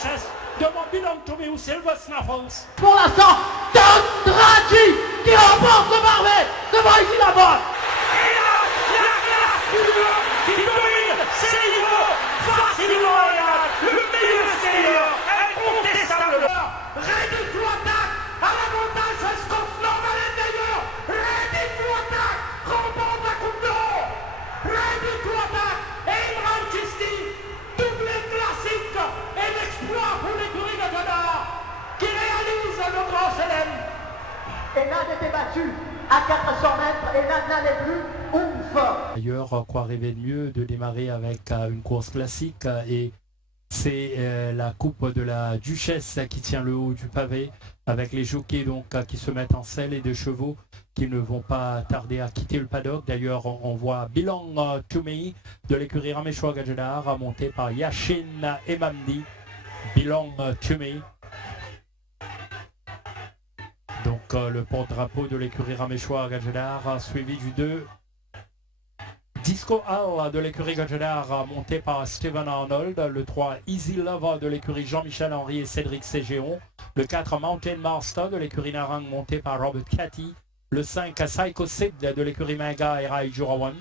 Duchesse devant Belong to Me ou Silver Snuffles. Pour l'instant, Don Draghi qui remporte le barret devant Easy Lover. Et là, la classe qui domine ses niveaux, facilement le meilleur skieur, incontestable. Ready to attack à l'avantage de Scott Norman et d'ailleurs. Ready to attack, remporte la Coupe d'Or. Ready to attack, Abraham Chisti, doublé classique et l'exploit pour l'écurie de Godard qui réalise le grand chelem. Enad était battu à 400 mètres et Enad n'allait plus. Ouf. D'ailleurs, quoi rêver de mieux de démarrer avec une course classique et c'est la coupe de la Duchesse qui tient le haut du pavé avec les jockeys donc qui se mettent en selle et des chevaux qui ne vont pas tarder à quitter le paddock. D'ailleurs, on voit Belong to Me de l'écurie Ramechois Gadjedar monté par Yashin Emamdi. Belong to Me. Donc le porte-drapeau de l'écurie Ramechois Gadjedar suivi du 2. Disco Hall de l'écurie Gadjedar monté par Steven Arnold, le 3 Easy Lover de l'écurie Jean-Michel Henry et Cédric Ségéon, le 4 Mountain Master de l'écurie Narang monté par Robert Cathy, le 5 Psycho Sid de l'écurie Manga et Rai Jurawan,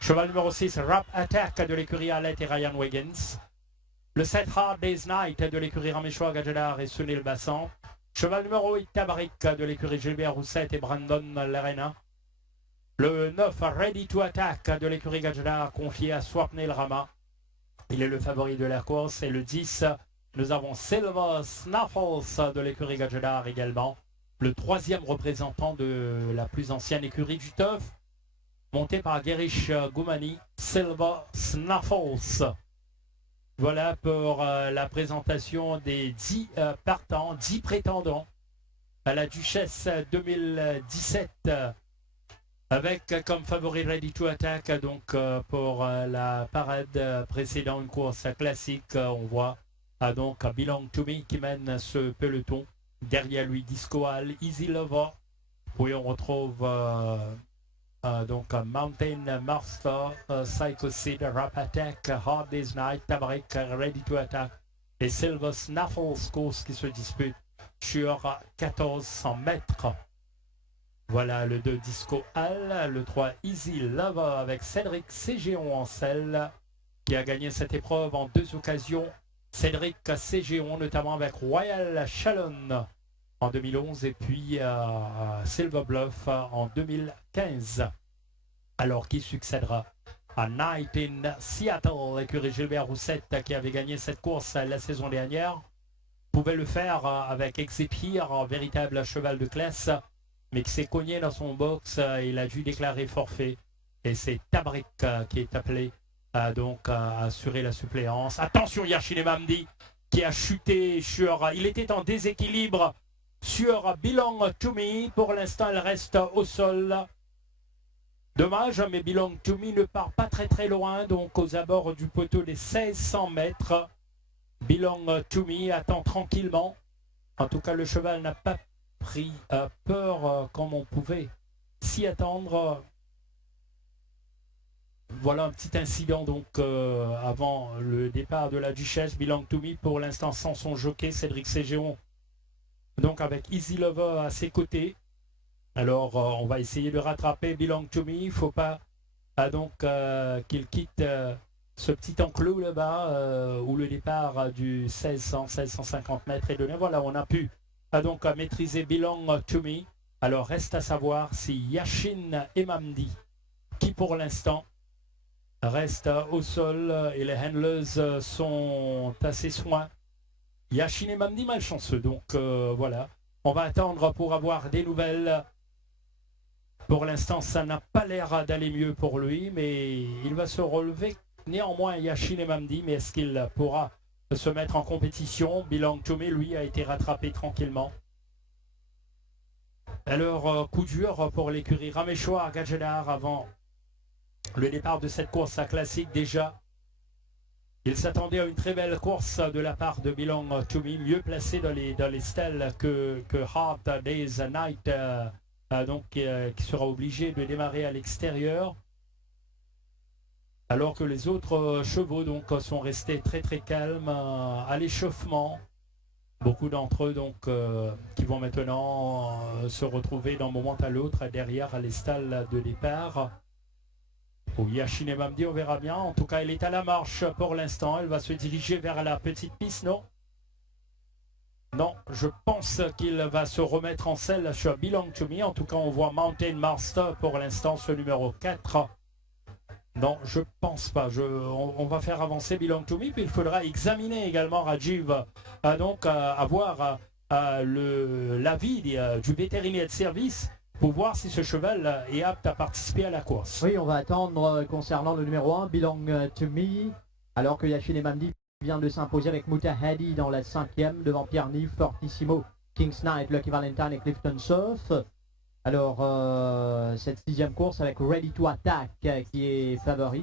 cheval numéro 6 Rap Attack de l'écurie Alette et Ryan Wiggins, le 7 Hard Day's Night de l'écurie Ramechois Gadjedar et Sunil Bassan, cheval numéro 8 Tabarik de l'écurie Gilbert Roussette et Brandon Lerena, le 9 Ready to Attack de l'écurie Gadjedar confié à Swapnil Rama. Il est le favori de la course. Et le 10, nous avons Silver Snuffles de l'écurie Gadjedar également. Le troisième représentant de la plus ancienne écurie du Teuf, monté par Gerish Goumani, Silver Snuffles. Voilà pour la présentation des 10 partants, 10 prétendants à la Duchesse 2017. Avec comme favori Ready to Attack, donc pour la parade précédant une course classique, on voit donc Belong to Me qui mène ce peloton. Derrière lui Disco Hall, Easy Lover. Puis on retrouve donc Mountain Master, Psycho Sid, Rap Attack, Hard Day's Night, Tabarik, Ready to Attack et Silver Snuffles course qui se dispute sur 1400 mètres. Voilà le 2 Disco Hall, le 3 Easy Lover avec Cédric Ségéon en selle qui a gagné cette épreuve en 2 occasions. Cédric Ségéon notamment avec Royal Chalon en 2011 et puis Silver Bluff en 2015. Alors qui succédera à Night in Seattle, l'écurie Gilbert Roussette qui avait gagné cette course la saison dernière, pouvait le faire avec Exepire, un véritable cheval de classe, mais qui s'est cogné dans son box, il a dû déclarer forfait. Et c'est Tabarik qui est appelé donc à assurer la suppléance. Attention Yashin Emamdi qui a chuté sur... Il était en déséquilibre sur Belong to Me. Pour l'instant, elle reste au sol. Dommage, mais Belong to Me ne part pas très loin, donc aux abords du poteau des 1600 mètres. Belong to Me attend tranquillement. En tout cas, le cheval n'a pas pris peur comme on pouvait s'y attendre. Voilà un petit incident donc avant le départ de la Duchesse. Belong to Me pour l'instant sans son jockey Cédric Ségéon, donc avec Easy Lover à ses côtés. Alors on va essayer de rattraper Belong to Me. Il ne faut pas donc qu'il quitte ce petit enclos là-bas où le départ du 1650 mètres est donné. Voilà, on a pu donc maîtriser Belong to Me. Alors reste à savoir si Yashin Emamdi, qui pour l'instant reste au sol et les handlers sont à ses soins. Yashin Emamdi malchanceux, donc voilà. On va attendre pour avoir des nouvelles. Pour l'instant, ça n'a pas l'air d'aller mieux pour lui, mais il va se relever néanmoins Yashin Emamdi. Mais est-ce qu'il pourra se mettre en compétition? Belong to Me, lui, a été rattrapé tranquillement. Alors, coup dur pour l'écurie Ramechois Gadjedar avant le départ de cette course à classique déjà. Il s'attendait à une très belle course de la part de Belong to Me, mieux placé dans les stèles que Hard Day's Night, donc qui sera obligé de démarrer à l'extérieur. Alors que les autres chevaux donc sont restés très très calmes à l'échauffement. Beaucoup d'entre eux donc qui vont maintenant se retrouver d'un moment à l'autre derrière les stalles de départ. Pour Yashine Mamdi, on verra bien. En tout cas, elle est à la marche pour l'instant. Elle va se diriger vers la petite piste, non? Non, je pense qu'il va se remettre en selle sur Belong to Me. En tout cas, on voit Mountain Master pour l'instant, ce numéro 4. Non, je pense pas. On va faire avancer Belong to Me, puis il faudra examiner également Rajiv, avoir l'avis du vétérinaire de service pour voir si ce cheval est apte à participer à la course. Oui, on va attendre concernant le numéro 1, Belong to Me, alors que Yashine Mamdi vient de s'imposer avec Mutahadi dans la 5e, devant Pierre Nive, Fortissimo, King's Knight, Lucky Valentine et Clifton Surf. Alors, cette 6e course avec Ready to Attack qui est favori.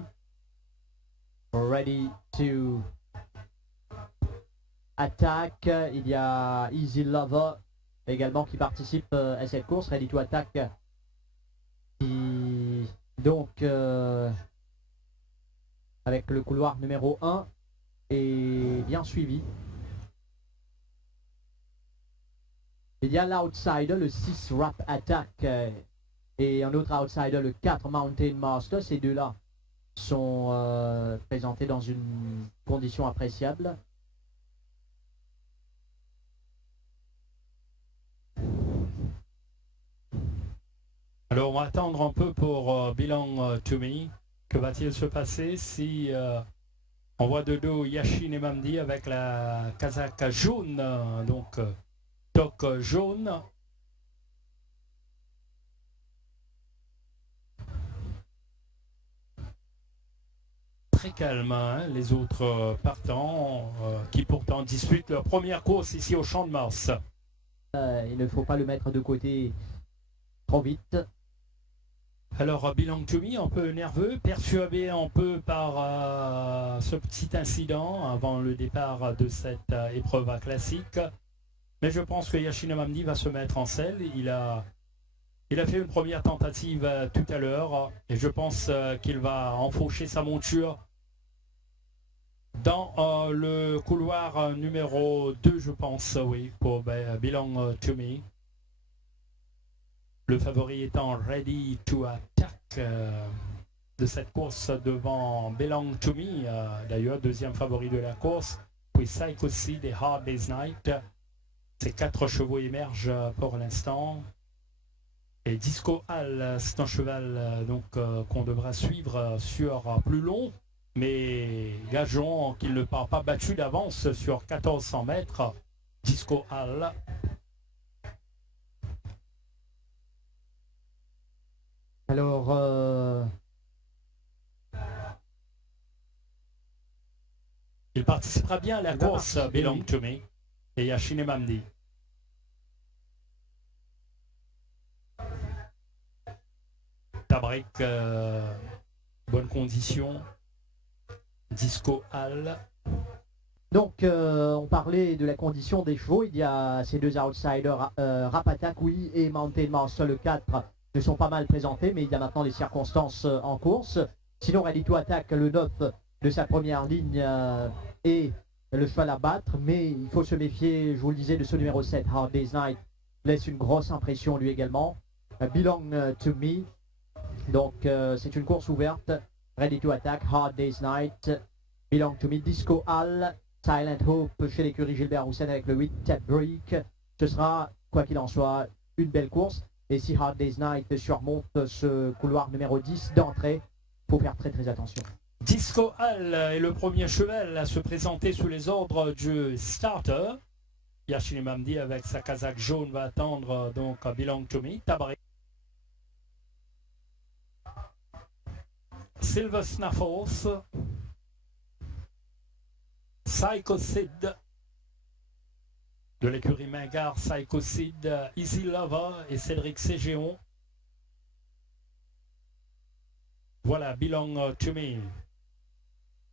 Ready to Attack, il y a Easy Lover également qui participe à cette course. Ready to Attack qui donc avec le couloir numéro 1 est bien suivi. Il y a l'outsider, le 6 Rap Attack et un autre outsider, le 4 Mountain Master. Ces deux-là sont présentés dans une condition appréciable. Alors on va attendre un peu pour Belong to Me. Que va-t-il se passer si on voit de dos Yashine Mamdi avec la casaque jaune, toque jaune. Très calme, hein, les autres partants qui pourtant disputent leur première course ici au Champ de Mars. Il ne faut pas le mettre de côté trop vite. Alors, Belong to Me, un peu nerveux, perturbé un peu par ce petit incident avant le départ de cette épreuve classique. Mais je pense que Yashine Mamdi va se mettre en selle. Il a fait une première tentative tout à l'heure et je pense qu'il va enfourcher sa monture dans le couloir numéro 2, je pense, oui, pour Belong to Me. Le favori étant Ready to Attack de cette course devant Belong to Me, d'ailleurs deuxième favori de la course, puis Psycho Seed et Hard Day's Night. Ces 4 chevaux émergent pour l'instant. Et Disco Hall, c'est un cheval qu'on devra suivre sur plus long, mais gageons qu'il ne part pas battu d'avance sur 1400 mètres. Disco Hall. Alors, il participera bien à la course Belong to Me et Yashine Mamdi. Tabrik, bonne condition. Disco Hall. donc, on parlait de la condition des chevaux. Il y a ces deux outsiders, Rap Attack, oui, et Mountain Master, le 4, ne sont pas mal présentés, mais il y a maintenant les circonstances en course. Sinon, Ready to Attack, le 9 de sa première ligne, est le cheval à battre, mais il faut se méfier, je vous le disais, de ce numéro 7, Hard Day's Night, laisse une grosse impression lui également. Belong to Me, donc c'est une course ouverte. Ready to Attack, Hard Day's Night, Belong to Me, Disco Hall, Silent Hope chez l'écurie Gilbert Roussen avec le 8 Ted Break. Ce sera, quoi qu'il en soit, une belle course. Et si Hard Day's Night surmonte ce couloir numéro 10 d'entrée, il faut faire très très attention. Disco Hall est le premier cheval à se présenter sous les ordres du starter. Yashine Mamdi avec sa casaque jaune va attendre donc Belong to Me. Tabrik. Silver Snuffles. Psycho Seed de l'écurie Mingard, Psycho Seed, Easy Lover et Cédric Ségéon. Voilà, Belong to Me.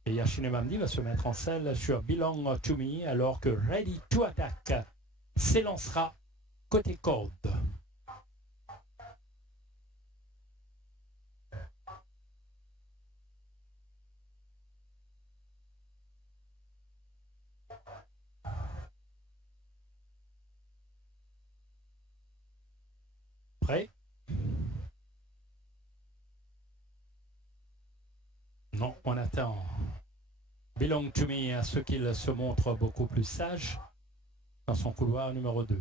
Et Yashine Mamdi va se mettre en selle sur Belong to Me alors que Ready to Attack s'élancera côté code. Non, on attend. Belong to Me à ce qu'il se montre beaucoup plus sage dans son couloir numéro 2.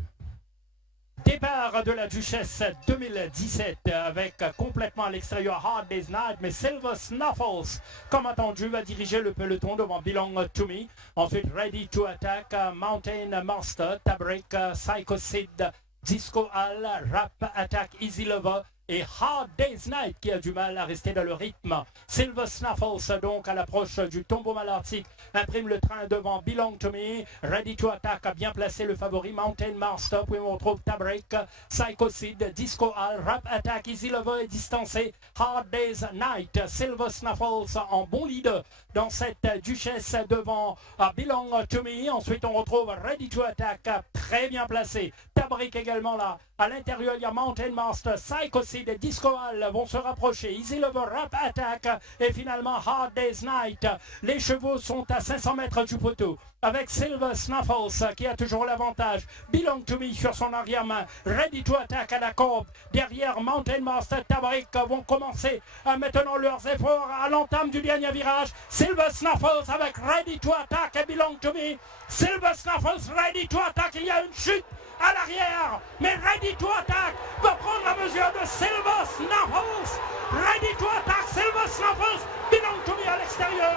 Départ de la Duchesse 2017 avec complètement à l'extérieur Hard Day's Night, mais Silver Snuffles, comme attendu, va diriger le peloton devant Belong to Me. Ensuite Ready to Attack, Mountain Master, Tabrik, Psycho Sid, Disco Hall, Rap Attack, Easy Lover et Hard Day's Night qui a du mal à rester dans le rythme. Silver Snuffles donc à l'approche du tombeau malartique imprime le train devant Belong to Me. Ready to Attack a bien placé le favori Mountain Master, puis on retrouve Tabrik, Psycho Sid, Disco Hall, Rap Attack, Easy Lover est distancé. Hard Day's Night, Silver Snuffles en bon leader dans cette Duchesse devant Belong to Me. Ensuite on retrouve Ready to Attack très bien placé. Tabrik également là. À l'intérieur, il y a Mountain Master, Psycho Sid et Disco Hall vont se rapprocher. Easy Lover, Rap Attack et finalement Hard Day's Night. Les chevaux sont à 500 mètres du poteau avec Silver Snuffles qui a toujours l'avantage. Belong to Me sur son arrière-main. Ready to Attack à la courbe. Derrière, Mountain Master, Tabrik vont commencer à maintenant leurs efforts à l'entame du dernier virage. Silver Snuffles avec Ready to Attack et Belong to Me. Silver Snuffles, Ready to Attack. Il y a une chute à l'arrière, mais Ready to Attack va prendre la mesure de Silver Snuffles. Ready to Attack, Silver Snuffles, Belong to Me à l'extérieur.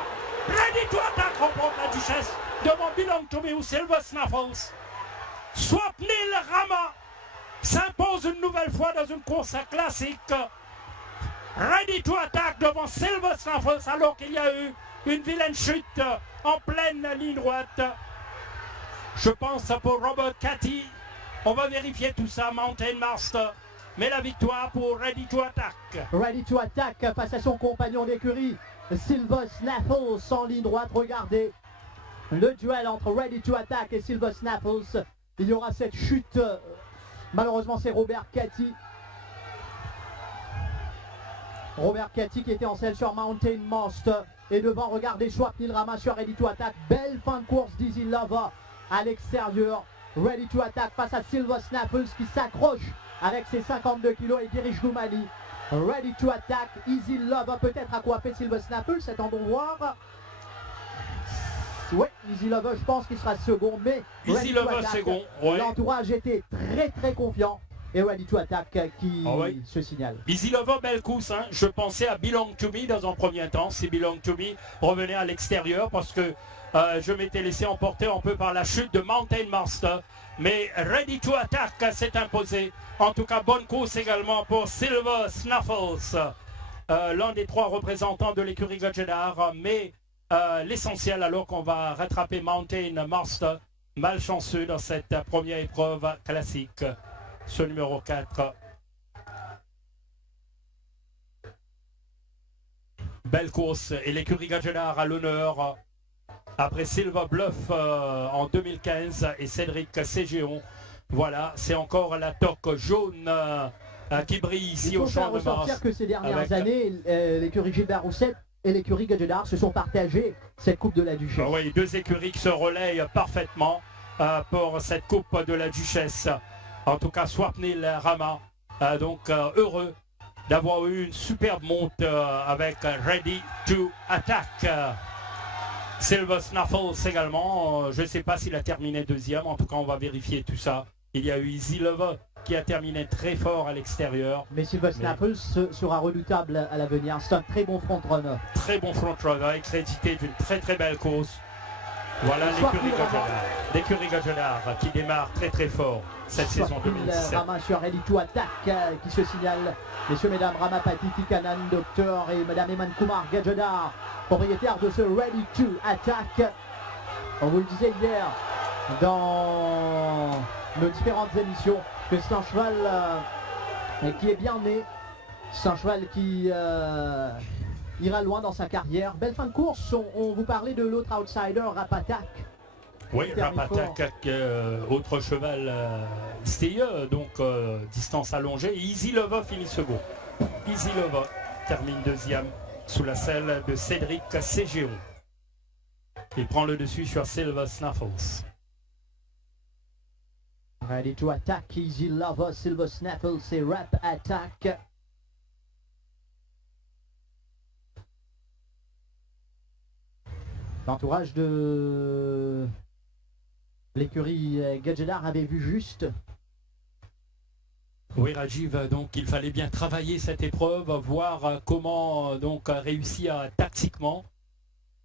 Ready to Attack remporte la Duchesse devant Belong to Me ou Silver Snuffles. Swapnil Rama s'impose une nouvelle fois dans une course classique. Ready to Attack devant Silver Snuffles alors qu'il y a eu une vilaine chute en pleine ligne droite. Je pense pour Robert Cathy. On va vérifier tout ça, Mountain Master. Mais la victoire pour Ready to Attack. Ready to Attack face à son compagnon d'écurie, Silver Snuffles en ligne droite. Regardez le duel entre Ready to Attack et Silver Snuffles. Il y aura cette chute. Malheureusement, c'est Robert Cathy. Robert Cathy qui était en selle sur Mountain Master. Et devant, regardez Swapnil Rama sur Ready to Attack. Belle fin de course d'Easy Lover à l'extérieur. Ready to Attack face à Silver Snuffles qui s'accroche avec ses 52 kilos et dirige Goumali. Ready to Attack, Easy Lover peut-être à coiffer Silver Snuffles, attendons voir. Oui, Easy Lover, je pense qu'il sera second, mais Easy Lover second, ouais. L'entourage était très confiant. Et Ready to Attack qui se signale. Easy Lover, belle course, hein. Je pensais à Belong to Me dans un premier temps. Si Belong to Me revenait à l'extérieur parce que je m'étais laissé emporter un peu par la chute de Mountain Master. Mais Ready to Attack s'est imposé. En tout cas, bonne course également pour Silver Snuffles. L'un des trois représentants de l'écurie Gojadar. Mais l'essentiel alors qu'on va rattraper Mountain Master. Malchanceux dans cette première épreuve classique. Ce numéro 4. Belle course et l'écurie Gojadar à l'honneur. Après Silver Bluff en 2015 et Cédric Ségéon. Voilà, c'est encore la toque jaune qui brille ici au Champ de Mars. Il faut faire ressortir que ces dernières années, l'écurie Gilbert Rousset et l'écurie Gojadar se sont partagés cette Coupe de la Duchesse. Oui, deux écuries qui se relayent parfaitement pour cette Coupe de la Duchesse. En tout cas, Swapnil Rama, donc heureux d'avoir eu une superbe monte avec Ready to Attack. Silver Snuffles également, je ne sais pas s'il a terminé deuxième, en tout cas on va vérifier tout ça. Il y a eu Easy Lover qui a terminé très fort à l'extérieur. Mais Silver Snuffles sera redoutable à l'avenir, c'est un très bon front-runner. Très bon front-runner, crédité d'une très belle course. Voilà l'écurie Gojadar qui démarre très fort cette saison 2017. Rama sur Ready to Attack qui se signale. Messieurs, mesdames, Rama Patiti Kanan, docteur et madame Eman Kumar Gojadar, propriétaire de ce Ready to Attack. On vous le disait hier dans nos différentes émissions que c'est un cheval qui est bien né. C'est un cheval qui ira loin dans sa carrière. Belle fin de course. On vous parlait de l'autre outsider, Rap Attack. Oui, Rap Attack, autre cheval stayeux, donc distance allongée. Easy Lover finit second. Easy Lover termine deuxième sous la selle de Cédric Ségéon. Il prend le dessus sur Silver Snuffles. Ready to Attack, Easy Lover, Silver Snuffles et Rap Attack. L'entourage de l'écurie Gadjedar avait vu juste. Oui, Rajiv, donc il fallait bien travailler cette épreuve, voir comment donc réussir tactiquement.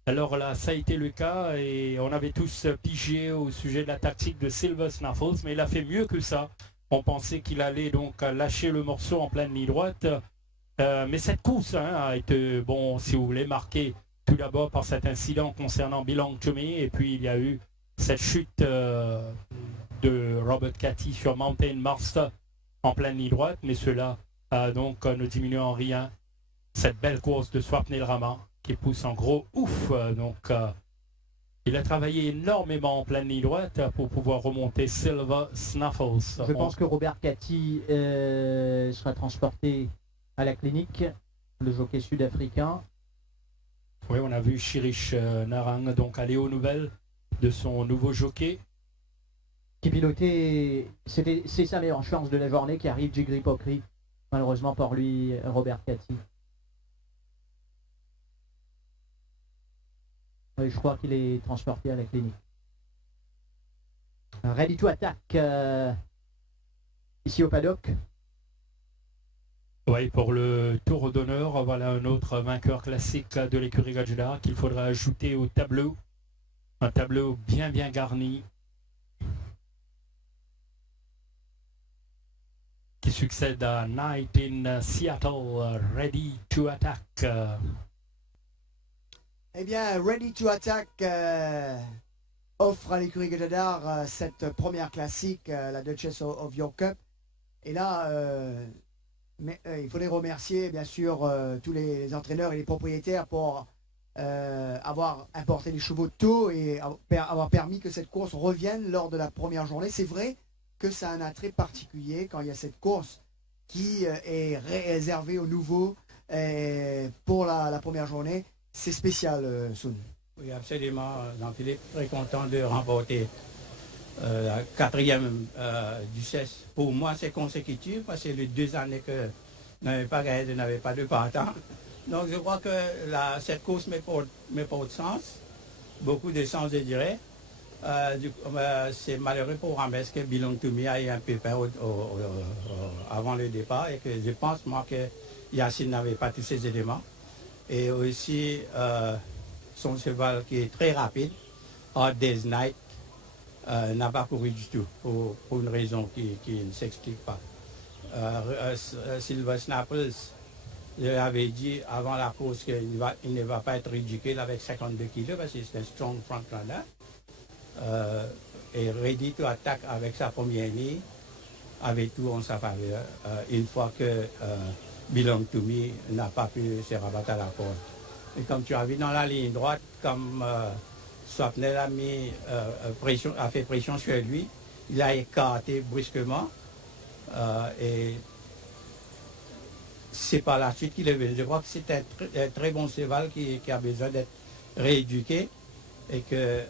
Alors là, ça a été le cas et on avait tous pigé au sujet de la tactique de Silver Snaffles, mais il a fait mieux que ça. On pensait qu'il allait donc lâcher le morceau en pleine ligne droite. Mais cette course a été, bon, si vous voulez, marquée tout d'abord par cet incident concernant Belong to Me, et puis il y a eu cette chute de Robert Catty sur Mountain Master en pleine ligne droite, mais cela donc ne diminue en rien cette belle course de Swapnil Rama qui pousse en gros ouf. Donc il a travaillé énormément en pleine ligne droite pour pouvoir remonter Silver Snaffles. Je pense que Robert Catty sera transporté à la clinique, le jockey sud-africain. Oui, on a vu Shirish Narang donc aller aux nouvelles de son nouveau jockey. Qui pilotait, c'est sa meilleure chance de la journée qui arrive, Jigri Pokri. Malheureusement pour lui, Robert Catty. Oui, je crois qu'il est transporté à la clinique. Ready to attack ici au paddock. Oui, pour le tour d'honneur, voilà un autre vainqueur classique de l'écurie Gadjedar qu'il faudra ajouter au tableau. Un tableau bien garni qui succède à Night in Seattle, Ready to Attack. Eh bien, Ready to Attack offre à l'écurie Gadjedar cette première classique, la Duchess of York Cup. Et là, il faudrait remercier bien sûr tous les entraîneurs et les propriétaires pour avoir apporté les chevaux tôt et avoir permis que cette course revienne lors de la première journée. C'est vrai que ça a un attrait particulier quand il y a cette course qui est réservée aux nouveaux pour la première journée. C'est spécial, Soun. Oui, absolument. Jean-Philippe, très content de remporter la 4e Duchesse. Pour moi, c'est consécutif parce que les 2 années que je n'avais pas gagné, je n'avais pas de partant. Donc, je crois que cette course me porte sens, beaucoup de sens, je dirais. C'est malheureux pour Rames que Belong to Me a eu un pépin avant le départ et que je pense, moi, que Yacine n'avait pas tous ces éléments. Et aussi son cheval qui est très rapide, Hard Day's Night, n'a pas couru du tout pour une raison qui ne s'explique pas. Silver Snaffles, je l'avais dit avant la course qu'il ne va pas être ridicule avec 52 kg parce que c'est un strong frontrunner. Et Ready to Attack avec sa première ligne avait tout en sa faveur. Une fois que Belong to Me n'a pas pu se rabattre à la corde. Et comme tu as vu dans la ligne droite, comme Swapnil a fait pression sur lui, il a écarté brusquement et c'est par la suite qu'il est venu. Je crois que c'est un très bon cheval qui a besoin d'être rééduqué et que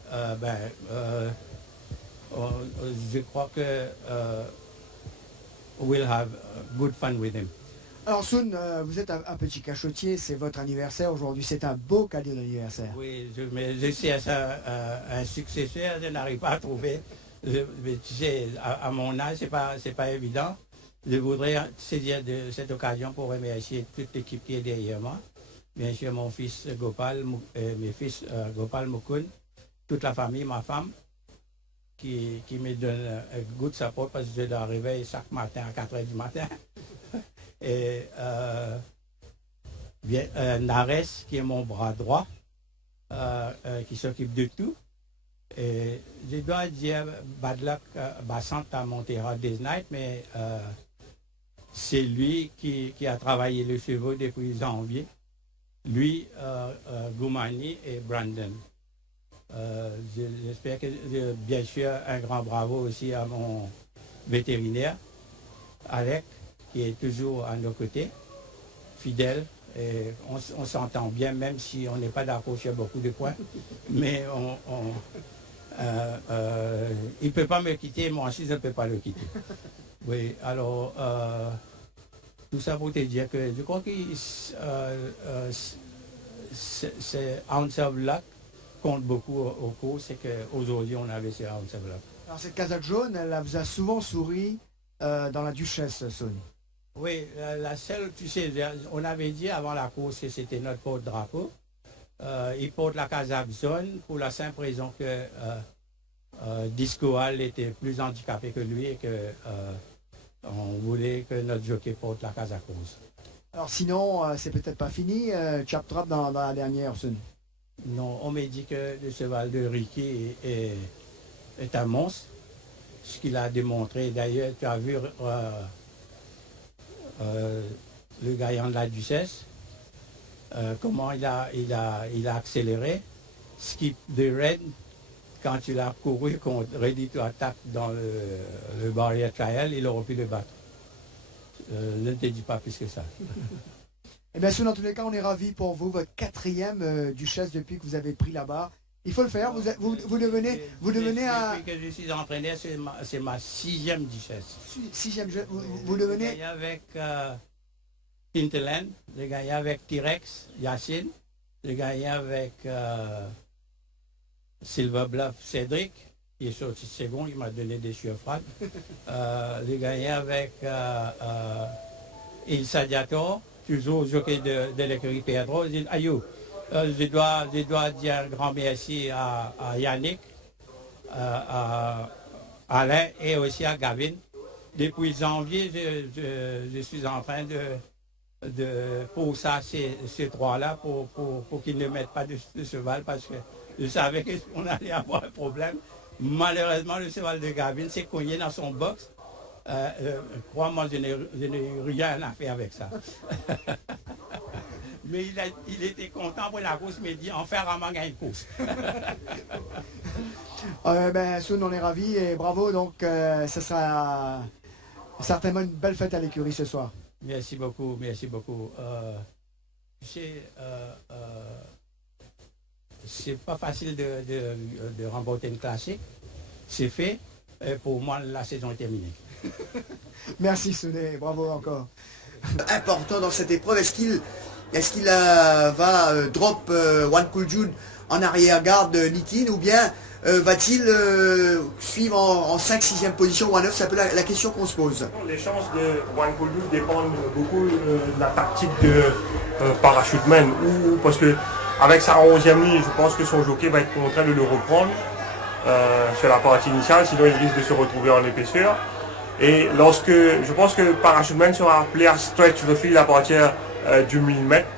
je crois que we'll have good fun with him. Alors Soun, vous êtes un petit cachotier, c'est votre anniversaire aujourd'hui, c'est un beau cadeau d'anniversaire. Oui, mais je sais un successeur, je n'arrive pas à trouver. Mais tu sais, à mon âge, c'est pas évident. Je voudrais saisir de cette occasion pour remercier toute l'équipe qui est derrière moi. Bien sûr, mon fils Gopal, mes fils Gopal Mukund, toute la famille, ma femme, qui me donne un good support parce que je dois arriver chaque matin à 4 h du matin. Et Nares, qui est mon bras droit, qui s'occupe de tout. Et je dois dire bad luck, Bassant à Montera Days Night, mais c'est lui qui a travaillé le chevaux depuis janvier. Lui, Goumani et Brandon. J'espère que, bien sûr, un grand bravo aussi à mon vétérinaire, Alec, qui est toujours à nos côtés, fidèle. Et on s'entend bien, même si on n'est pas d'accord sur beaucoup de points. Mais il ne peut pas me quitter, moi aussi je ne peux pas le quitter. Oui, alors, tout ça pour te dire que je crois que c'est ounce of luck compte beaucoup au cours, c'est qu'aujourd'hui, on avait ces round enveloppes. Alors cette casaque jaune, elle vous a souvent souri dans la Duchesse, Sony. Oui, la seule, tu sais, on avait dit avant la course que c'était notre porte-drapeau. Il porte la casaque jaune pour la simple raison que Disco Hall était plus handicapé que lui et que on voulait que notre jockey porte la casaque rose. Alors sinon, c'est peut-être pas fini, Chap Trap dans la dernière, Sony. Non, on m'a dit que le cheval de Ricky est un monstre, ce qu'il a démontré. D'ailleurs, tu as vu le gagnant de la Duchesse, comment il a accéléré. Skip de Red, quand il a couru contre Ready to Attack dans le barrier trial, il aurait pu le battre. Ne te dis pas plus que ça. Eh bien, dans tous les cas, on est ravis pour vous, votre 4e Duchesse depuis que vous avez pris la barre. Il faut le faire, vous devenez un... Depuis que je suis entraîneur, c'est ma 6e Duchesse. 6e, vous devenez... J'ai gagné avec Hinterland, j'ai gagné avec T-Rex, Yacine, j'ai gagné avec Silver Bluff, Cédric, il est sorti second, il m'a donné des sueurs froides. J'ai gagné avec Il Sadiator, toujours jockey de l'écurie Pedro. Ayou, je dois dire un grand merci à Yannick, à Alain et aussi à Gavin. Depuis janvier, je suis en train de pousser ces trois-là pour qu'ils ne mettent pas de cheval parce que je savais qu'on allait avoir un problème. Malheureusement, le cheval de Gavin s'est cogné dans son box. Crois-moi, je n'ai rien à faire avec ça. Mais il était content pour la course, mais il dit en faire un gagne une course. Soun, on est ravis et bravo. Donc, ce sera certainement une belle fête à l'écurie ce soir. Merci beaucoup, merci beaucoup. Tu sais, c'est pas facile de remporter une classique. C'est fait. Pour moi, la saison est terminée. Merci Souné, bravo encore. Important dans cette épreuve, est-ce qu'il va drop One Cool Jude en arrière-garde Nitin ou bien va-t-il suivre en 5-6e position ou en 9? C'est un peu la question qu'on se pose. Les chances de One Cool Jude dépendent beaucoup de la tactique de Parachuteman parce que avec sa 11e ligne, je pense que son jockey va être contraint de le reprendre sur la partie initiale, sinon il risque de se retrouver en épaisseur. Et je pense que Parachuteman sera appelé à stretch the field à partir du 1000 mètres.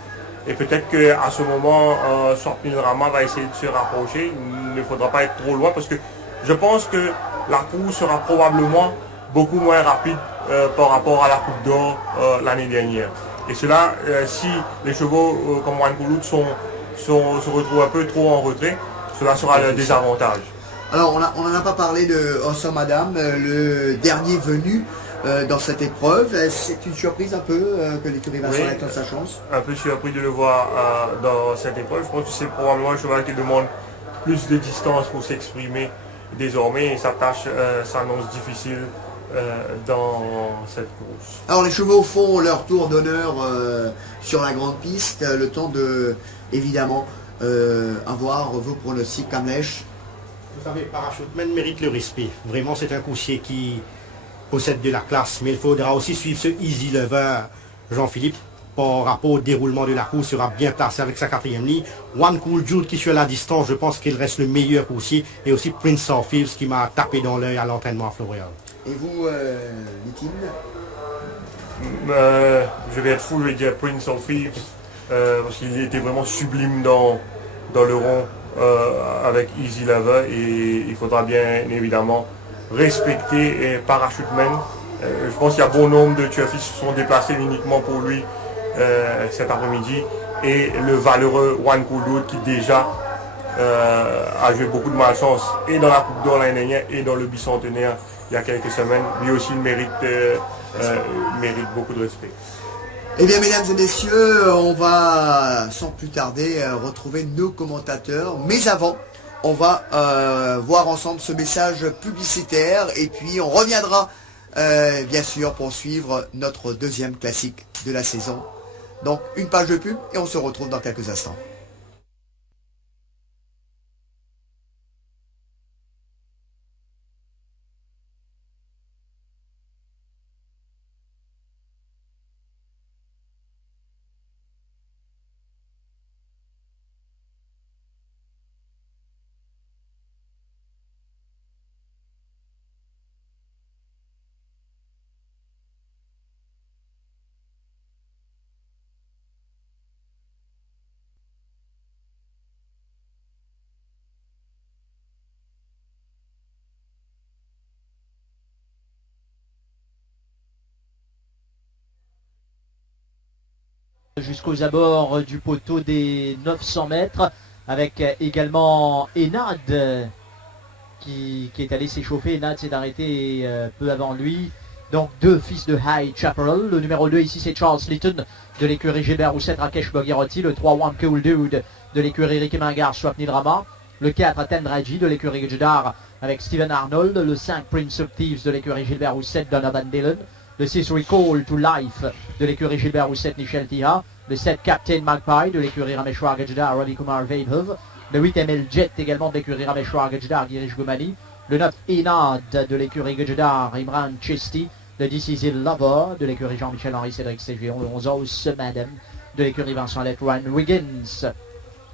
Et peut-être qu'à ce moment, Sorpinrama va essayer de se rapprocher. Il ne faudra pas être trop loin parce que je pense que la course sera probablement beaucoup moins rapide par rapport à la Coupe d'Or l'année dernière. Et cela, si les chevaux comme One Cool Jude se retrouvent un peu trop en retrait, cela sera un désavantage. Alors, on n'en a pas parlé de Awesome Madame, le dernier venu dans cette épreuve. C'est une surprise un peu que l'écurie va s'en être dans sa chance. Un peu surpris de le voir dans cette épreuve. Je pense que c'est probablement un cheval qui demande plus de distance pour s'exprimer désormais et sa tâche s'annonce difficile dans cette course. Alors, les chevaux font leur tour d'honneur sur la grande piste. Le temps de, évidemment, avoir vos pronostics, Kamlesh. Vous savez, Parachuteman mérite le respect. Vraiment, c'est un coursier qui possède de la classe. Mais il faudra aussi suivre ce Easy Lover, Jean-Philippe, par rapport au déroulement de la course, sera bien placé avec sa 4e ligne. One Cool Jude qui, sur la distance, je pense qu'il reste le meilleur coursier. Et aussi Prince of Thieves qui m'a tapé dans l'œil à l'entraînement à Floréal. Et vous, Nitin? Je vais être fou, je vais dire Prince of Thieves, parce qu'il était vraiment sublime dans le rond. Avec Easy Lover et il faudra bien évidemment respecter Parachuteman. Je pense qu'il y a bon nombre de tueurs qui se sont déplacés uniquement pour lui cet après-midi et le valeureux One Cool Jude qui déjà a joué beaucoup de malchance et dans la Coupe d'Or l'année dernière et dans le bicentenaire il y a quelques semaines. Lui aussi il mérite beaucoup de respect. Eh bien, mesdames et messieurs, on va sans plus tarder retrouver nos commentateurs. Mais avant, on va voir ensemble ce message publicitaire et puis on reviendra bien sûr pour suivre notre 2e classique de la saison. Donc une page de pub et on se retrouve dans quelques instants. jusqu'aux abords du poteau des 900 mètres avec également Enad qui est allé s'échauffer. Enad s'est arrêté peu avant lui. Donc deux fils de High Chaparral. Le numéro 2 ici c'est Charles Litton de l'écurie Gilbert Rousset Rakesh Boghirotti. Le 3 One Cool Dude de l'écurie Ricky Mingard Swapnil Rama. Le 4 Tendraji de l'écurie Gjedar avec Steven Arnold. Le 5 Prince of Thieves de l'écurie Gilbert Rousset Donovan Dillon. Le 6 Recall to Life de l'écurie Gilbert Rousset Michel Tiha. Le 7 Captain Magpie de l'écurie Rameshwar Gjedar Ravi Kumar Vaibhav. Le 8 ML Jet également de l'écurie Rameshwar Gjedar Girish Gumani. Le 9 Enad de l'écurie Gjedar Imran Chesti. Le 10 Easy Lover de l'écurie Jean-Michel Henry Cédric Ségion. Le 11 Ose Madame de l'écurie Vincent Lett Ryan Wiggins.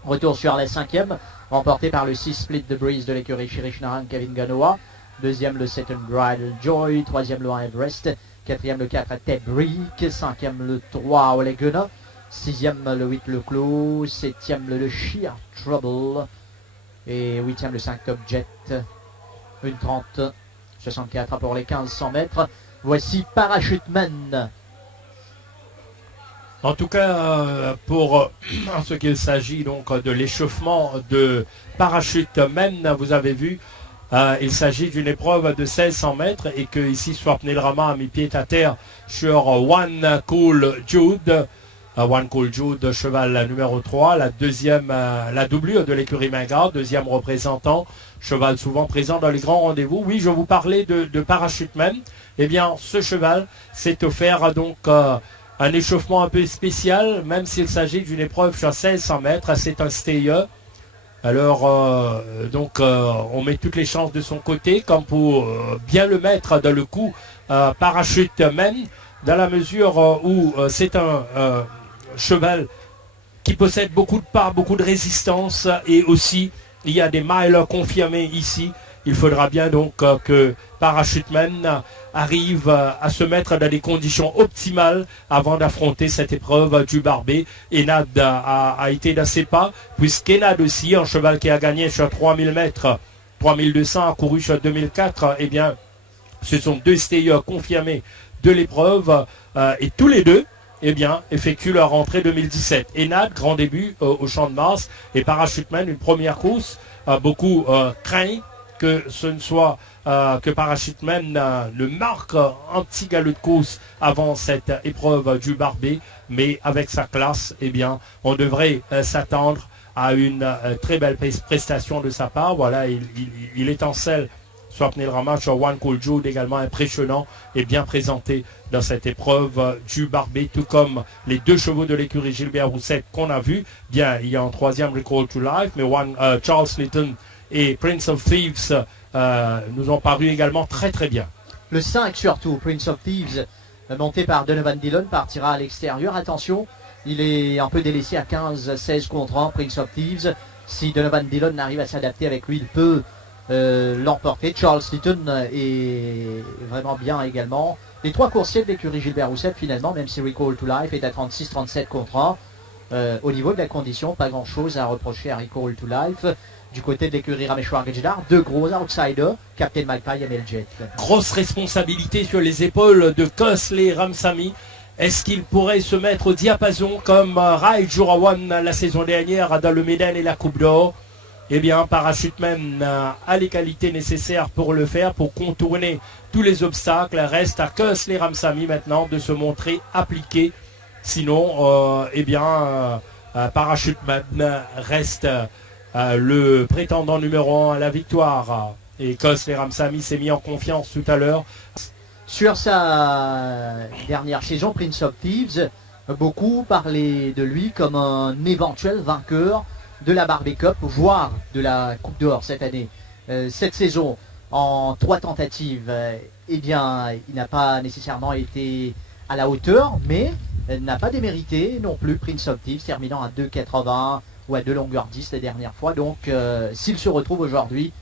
Retour sur les 5e, remporté par le 6 Split the Breeze de l'écurie Shirish Naran Kevin Ganoa. Deuxième le 7 Bridal Joy. Troisième le 1 Everest. Quatrième le 4 Tebrick. Cinquième le 3 Oleguna. Sixième le 8 le Clos. Septième le Sheer Trouble. Et huitième le 5 Top Jet. 1:30 64 pour les 1500 mètres. Voici Parachuteman. En tout cas, pour ce qu'il s'agit donc de l'échauffement de Parachuteman, vous avez vu, il s'agit d'une épreuve de 1600 mètres et que ici Swapnil Rama a mis pied à terre sur One Cool Jude. One Cool Jude, cheval numéro 3, la deuxième, la doublure de l'écurie Mingard, deuxième représentant, cheval souvent présent dans les grands rendez-vous. Oui, je vous parlais de Parachuteman. Eh bien, ce cheval s'est offert donc un échauffement un peu spécial, même s'il s'agit d'une épreuve sur 1600 mètres. C'est un stayer. Alors, on met toutes les chances de son côté, comme pour bien le mettre dans le coup Parachuteman, dans la mesure où c'est un cheval qui possède beaucoup de part, beaucoup de résistance, et aussi il y a des miles confirmés ici. Il faudra bien donc que Parachuteman arrive à se mettre dans des conditions optimales avant d'affronter cette épreuve du Barbet. Enad a été dans ses pas, puisqu'Enad aussi, un cheval qui a gagné sur 3000 mètres, 3200, a couru sur 2004, eh bien, ce sont deux stayers confirmés de l'épreuve, et tous les deux, eh bien, effectuent leur entrée 2017. Enad, grand début au Champ de Mars, et Parachuteman, une première course, beaucoup craignent que ce ne soit que Parachuteman ne marque un petit galop de course avant cette épreuve du Barbet, mais avec sa classe, eh bien, on devrait s'attendre à une très belle prestation de sa part. Voilà, il étincelle Swapnil Rama sur One Cool Jude, également impressionnant et bien présenté dans cette épreuve du Barbet, tout comme les deux chevaux de l'écurie Gilbert Rousset qu'on a vu. Bien, il y a un troisième Recall to Life, mais Charles Litton et Prince of Thieves nous ont paru également très très bien. Le 5 surtout, Prince of Thieves, monté par Donovan Dillon, partira à l'extérieur. Attention, il est un peu délaissé à 15-16 contre 1, Prince of Thieves. Si Donovan Dillon arrive à s'adapter avec lui, il peut l'emporter. Charles Litton est vraiment bien également. Les trois coursiers de l'écurie Gilbert Rousset, finalement, même si Recall to Life est à 36-37 contre 1, au niveau de la condition, pas grand chose à reprocher à Recall to Life. Du côté de l'écurie Rameshwar Gjedar, deux gros outsiders, Captain Magpie et ML Jet. Grosse responsabilité sur les épaules de Kosley Ramsamy. Est-ce qu'il pourrait se mettre au diapason comme Rai Jurawan la saison dernière dans le Médan et la Coupe d'Or? Eh bien, Parachuteman a les qualités nécessaires pour le faire, pour contourner tous les obstacles. Reste à Kosley Ramsamy maintenant de se montrer appliqué. Sinon, Parachuteman reste le prétendant numéro 1 à la victoire. Et Kosley Ramsamy s'est mis en confiance tout à l'heure. Sur sa dernière saison, Prince of Thieves, beaucoup parlaient de lui comme un éventuel vainqueur de la Barbet Cup, voire de la Coupe d'Or cette année. Cette saison, en 3 tentatives, eh bien, il n'a pas nécessairement été à la hauteur, mais n'a pas démérité non plus. Prince of Thieves terminant à 2,80 ou à 2 longueurs 10 la dernière fois. Donc, s'il se retrouve aujourd'hui,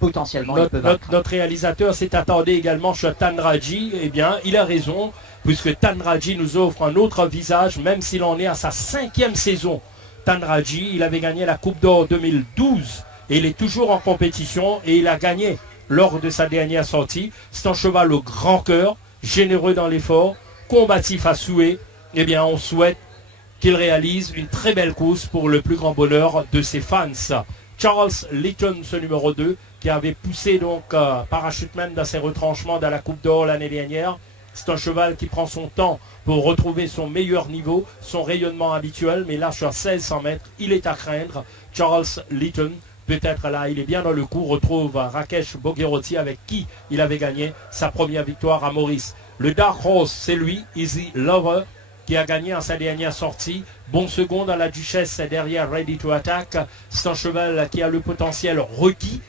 potentiellement, il peut vaincre. Notre réalisateur s'est attendu également sur Tanraji. Eh bien, il a raison, puisque Tanraji nous offre un autre visage, même s'il en est à sa 5e saison. Tanraji, il avait gagné la Coupe d'Or 2012 et il est toujours en compétition et il a gagné lors de sa dernière sortie. C'est un cheval au grand cœur, généreux dans l'effort, combatif à souhait. Eh bien, on souhaite qu'il réalise une très belle course pour le plus grand bonheur de ses fans. Charles Litton, ce numéro 2, qui avait poussé donc Parachuteman dans ses retranchements dans la Coupe d'Or l'année dernière. C'est un cheval qui prend son temps pour retrouver son meilleur niveau, son rayonnement habituel, mais là sur 1600 mètres, il est à craindre. Charles Litton, peut-être là, il est bien dans le coup, retrouve Rakesh Bogherotti avec qui il avait gagné sa première victoire à Maurice. Le Dark Horse, c'est lui, Easy Lover, qui a gagné en sa dernière sortie. Bon second dans la Duchesse derrière Ready to Attack. C'est un cheval qui a le potentiel requis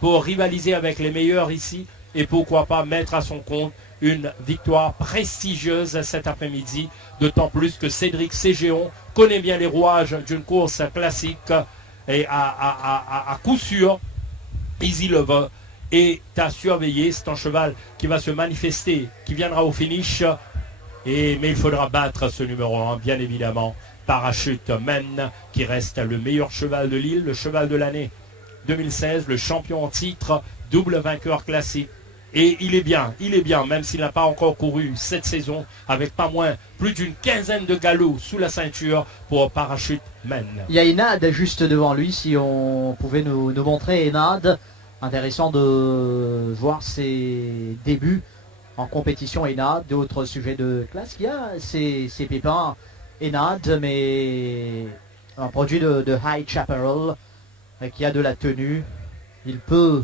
pour rivaliser avec les meilleurs ici et pourquoi pas mettre à son compte une victoire prestigieuse cet après-midi, d'autant plus que Cédric Ségéon connaît bien les rouages d'une course classique et à coup sûr, Easy Lover est à surveiller. C'est un cheval qui va se manifester, qui viendra au finish, mais il faudra battre ce numéro 1, bien évidemment. Parachuteman, qui reste le meilleur cheval de l'île, le cheval de l'année 2016, le champion en titre, double vainqueur classique. Et il est bien, même s'il n'a pas encore couru cette saison, avec pas moins, plus d'une quinzaine de galops sous la ceinture pour Parachuteman. Il y a Enad juste devant lui, si on pouvait nous montrer Enad. Intéressant de voir ses débuts en compétition Enad. D'autres sujets de classe, il y a ces pépins Enad, mais un produit de High Chaparral qui a de la tenue. Il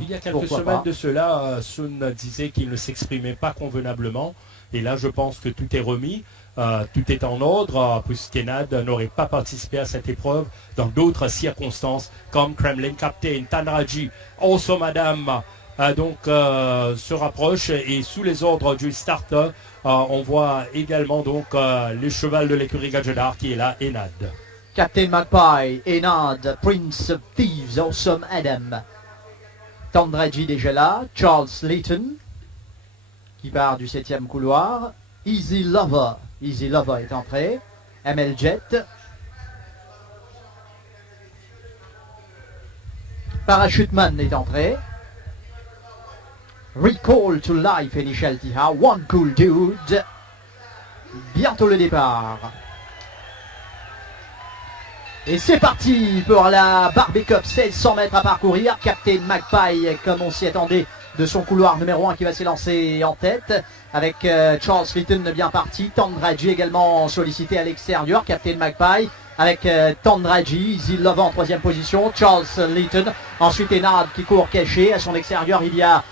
y a quelques semaines de cela, Sun disait qu'il ne s'exprimait pas convenablement. Et là, je pense que tout est remis, tout est en ordre, puisqu'Enad n'aurait pas participé à cette épreuve dans d'autres circonstances, comme Kremlin Captain, Tanraji, Also Madame, se rapproche. Et sous les ordres du starter, on voit également donc le cheval de l'écurie Gadjedar qui est là, Enad. Captain Magpie, Enad, Prince of Thieves, Awesome Adam. Tandraji déjà là, Charles Litton qui part du 7e couloir, Easy Lover est entré, ML Jet, Parachuteman est entré, Recall to Life Initial Tiha, One Cool Dude, bientôt le départ. Et c'est parti pour la Barbie Cup, 1600 mètres à parcourir. Captain Magpie, comme on s'y attendait, de son couloir numéro 1 qui va s'élancer en tête. Avec Charles Litton bien parti. Tandraji également sollicité à l'extérieur. Captain Magpie avec Tandraji. Easy Love en 3e position. Charles Litton. Ensuite Enad qui court caché. À son extérieur, il y a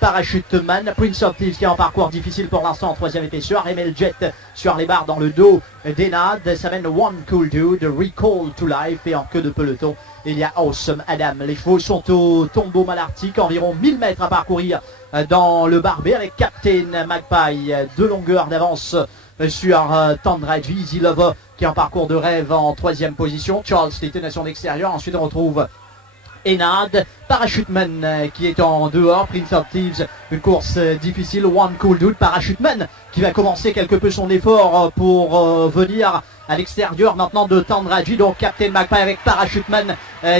Parachuteman, Prince of Thieves qui est en parcours difficile pour l'instant en 3e épaisseur. ML Jet sur les barres dans le dos d'Enad. Ça mène One Cool Dude, Recall to Life, et en queue de peloton il y a Awesome Adam. Les chevaux sont au tombeau malartic, environ 1000 mètres à parcourir dans le barbet avec Captain Magpie, 2 longueurs d'avance sur Tandraji. Easy Lover qui est en parcours de rêve en 3e position. Charles Litton à son extérieur. Ensuite on retrouve Enad, Parachuteman qui est en dehors, Prince of Thieves, une course difficile, One Cool Dude, Parachuteman qui va commencer quelque peu son effort pour venir à l'extérieur maintenant de Tandraji. Donc Captain Magpie avec Parachuteman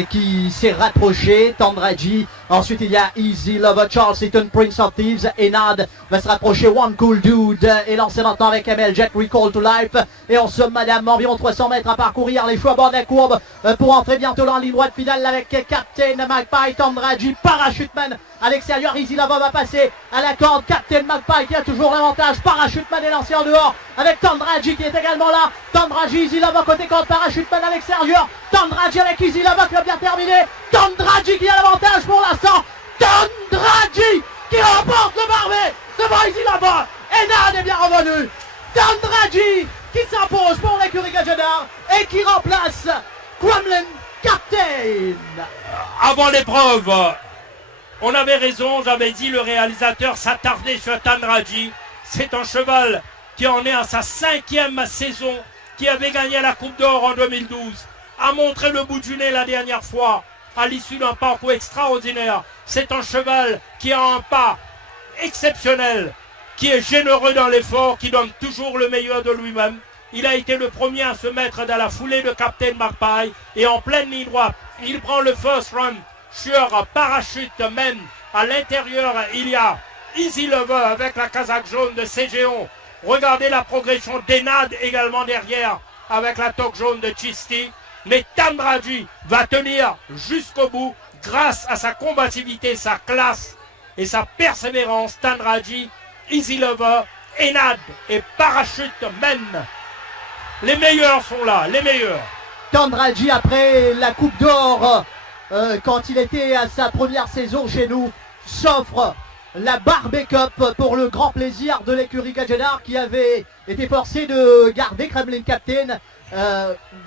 qui s'est rapproché, Tandraji. Ensuite il y a Easy Lover, Charles Litton, Prince of Thieves. Enad va se rapprocher, One Cool Dude est lancé maintenant avec ML Jet, Recall to Life. Et en somme Madame, environ 300 mètres à parcourir, les choix à bord de la courbe pour entrer bientôt dans la ligne droite finale avec Captain Magpie, Tandraji, Parachuteman à l'extérieur. Easy Lover va passer à la corde, Captain Magpie qui a toujours l'avantage. Parachuteman est lancé en dehors avec Tandraji qui est également là. Tandraji, Easy Lover côté corde, Parachuteman à l'extérieur. Tandraji avec Easy Lover qui va bien terminer. Tandraji qui a l'avantage pour l'instant. Tandraji qui remporte le barbet devant Easy Lover. Enad est bien revenu. Tandraji qui s'impose pour l'écurie Gadjedar et qui remplace Kremlin Captain. Avant l'épreuve, on avait raison, j'avais dit le réalisateur s'attardait sur Tandraji. C'est un cheval qui en est à sa 5e saison, qui avait gagné la Coupe d'Or en 2012, a montré le bout du nez la dernière fois, à l'issue d'un parcours extraordinaire. C'est un cheval qui a un pas exceptionnel, qui est généreux dans l'effort, qui donne toujours le meilleur de lui-même. Il a été le premier à se mettre dans la foulée de Captain Magpie, et en pleine ligne droite, il prend le first run sur Parachuteman. À l'intérieur, il y a Easy Lover avec la casaque jaune de Ségéon. Regardez la progression d'Enad également derrière. avec la toque jaune de Chisti. Mais Tandraji va tenir jusqu'au bout grâce à sa combativité, sa classe et sa persévérance. Tandraji, Easy Lover, Enad et Parachute Men. Les meilleurs sont là, les meilleurs. Tandraji, après la Coupe d'Or, quand il était à sa première saison chez nous, s'offre la Barbie Cup pour le grand plaisir de l'écurie Gadjadar qui avait été forcé de garder Kremlin Captain,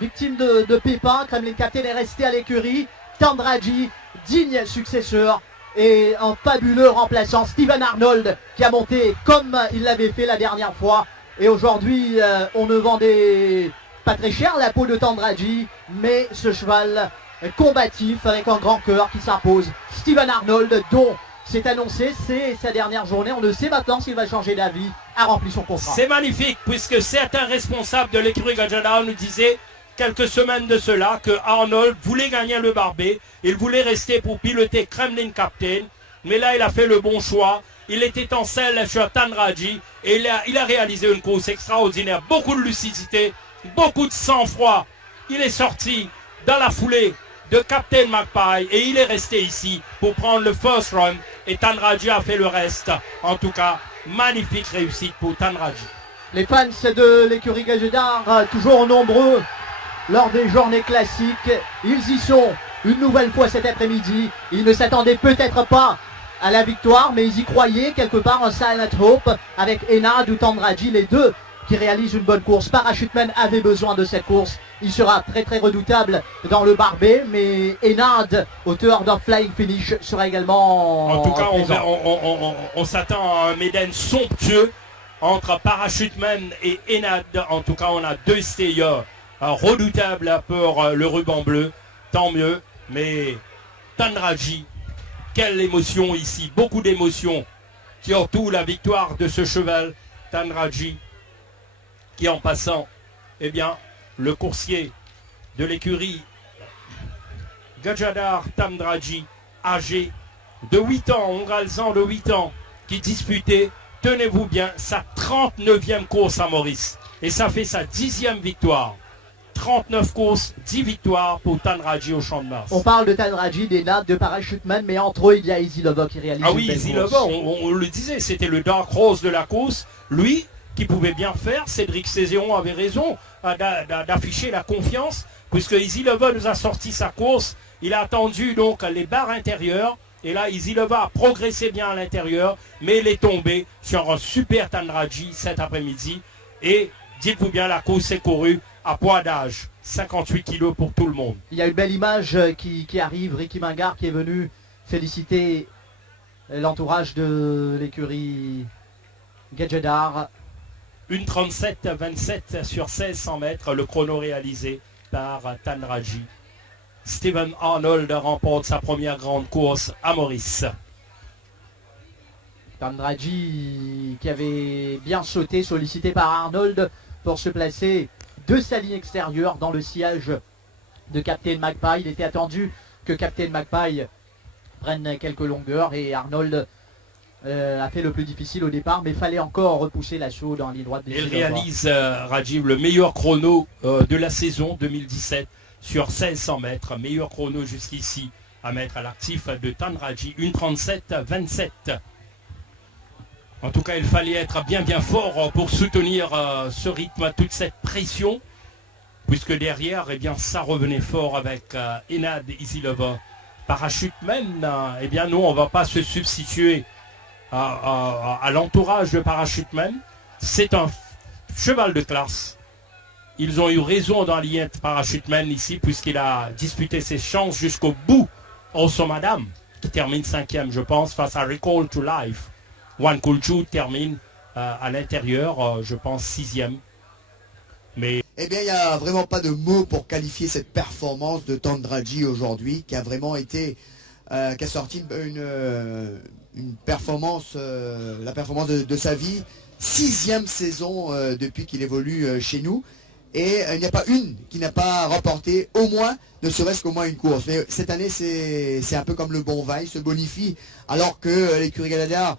victime de pépins. Kremlin Captain est resté à l'écurie. Tandraji, digne successeur et un fabuleux remplaçant, Steven Arnold, qui a monté comme il l'avait fait la dernière fois. Et aujourd'hui, on ne vendait pas très cher la peau de Tandraji, mais ce cheval combatif avec un grand cœur qui s'impose. Steven Arnold, dont c'est annoncé, c'est sa dernière journée. On ne sait maintenant s'il va changer d'avis, a rempli son contrat. C'est magnifique, puisque certains responsables de l'écurie Gadjadar nous disaient quelques semaines de cela que Arnold voulait gagner le Barbet. Il voulait rester pour piloter Kremlin Captain. Mais là, il a fait le bon choix. Il était en selle sur Tandraji et il a réalisé une course extraordinaire. Beaucoup de lucidité, beaucoup de sang-froid. Il est sorti dans la foulée de Captain Magpie et il est resté ici pour prendre le first run. Et Tandraji a fait le reste. En tout cas, magnifique réussite pour Tandraji. Les fans de l'écurie Gadjadar, toujours nombreux lors des journées classiques. Ils y sont une nouvelle fois cet après-midi. Ils ne s'attendaient peut-être pas à la victoire, mais ils y croyaient quelque part, un Silent Hope avec Enad ou Tandraji, les deux qui réalisent une bonne course. Parachuteman avait besoin de cette course. Il sera très très redoutable dans le Barbet, mais Enad, auteur d'un flying finish, sera également en tout cas, présent. on s'attend à un Méden somptueux entre Parachuteman et Enad. En tout cas, on a deux stayers redoutables pour le ruban bleu. Tant mieux, mais Tandraji, quelle émotion ici, beaucoup d'émotions. Surtout la victoire de ce cheval, Tandraji, qui en passant, eh bien, le coursier de l'écurie Gadjadar Tandraji, âgé de 8 ans, Ongalzan de 8 ans, qui disputait, tenez-vous bien, sa 39e course à Maurice. Et ça fait sa 10e victoire. 39 courses, 10 victoires pour Tandraji au Champ de Mars. On parle de Tandraji, d'Enad, de Parachuteman, mais entre eux, il y a Easy Lover qui réalise oui, Easy Lover, on le disait, c'était le Dark Horse de la course. Lui, qui pouvait bien faire, Cédric Cézéron avait raison d'afficher la confiance, puisque Easy Lover nous a sorti sa course. Il a attendu donc les barres intérieures, et là, Easy Lover a progressé bien à l'intérieur, mais il est tombé sur un super Tandraji cet après-midi. Et dites-vous bien, la course est courue à poids d'âge, 58 kilos pour tout le monde. Il y a une belle image qui arrive, Ricky Mingard qui est venu féliciter l'entourage de l'écurie Gadjadar. Une 37-27 sur 1600 mètres, le chrono réalisé par Tandraji. Steven Arnold remporte sa première grande course à Maurice. Tandraji qui avait bien sauté, sollicité par Arnold pour se placer de sa ligne extérieure dans le sillage de Captain Magpie. Il était attendu que Captain Magpie prenne quelques longueurs et Arnold a fait le plus difficile au départ, mais il fallait encore repousser l'assaut dans la ligne droite. Il réalise, Rajiv, le meilleur chrono de la saison 2017 sur 1600 mètres. Meilleur chrono jusqu'ici à mettre à l'actif de Tandraji, une 37-27. En tout cas, il fallait être bien fort pour soutenir ce rythme, toute cette pression, puisque derrière, eh bien, ça revenait fort avec Enad, Easy Lover. Parachuteman, eh bien non, on ne va pas se substituer à l'entourage de Parachuteman. C'est un cheval de classe. Ils ont eu raison dans l'IET Parachuteman ici, puisqu'il a disputé ses chances jusqu'au bout. Also Madame, qui termine 5e, je pense, face à Recall to Life. One Kulchu termine à l'intérieur, je pense 6e. Mais eh bien, il n'y a vraiment pas de mots pour qualifier cette performance de Tandraji aujourd'hui, qui a vraiment été, qui a sorti une performance, la performance de sa vie, 6e saison depuis qu'il évolue chez nous. Et il n'y a pas une qui n'a pas remporté au moins, ne serait-ce qu'au moins une course. Mais cette année, c'est un peu comme le bon vin, il se bonifie, alors que l'écurie Gadjadar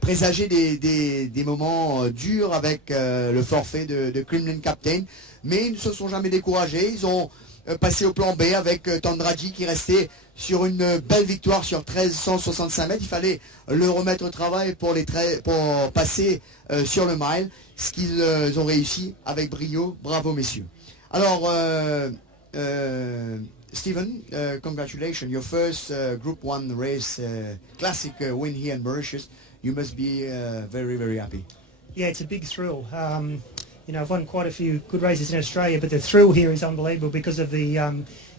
présageait des moments durs avec le forfait de Kremlin Captain, mais ils ne se sont jamais découragés. Ils ont passé au plan B avec Tandraji qui restait sur une belle victoire sur 1365 mètres. Il fallait le remettre au travail pour passer sur le mile, ce qu'ils ont réussi avec brio. Bravo messieurs. Alors Stephen, congratulations, your first Group 1 race classic win here in Mauritius. You must be very, very happy. Yeah, it's a big thrill. You know, I've won quite a few good races in Australia, but the thrill here is unbelievable because of the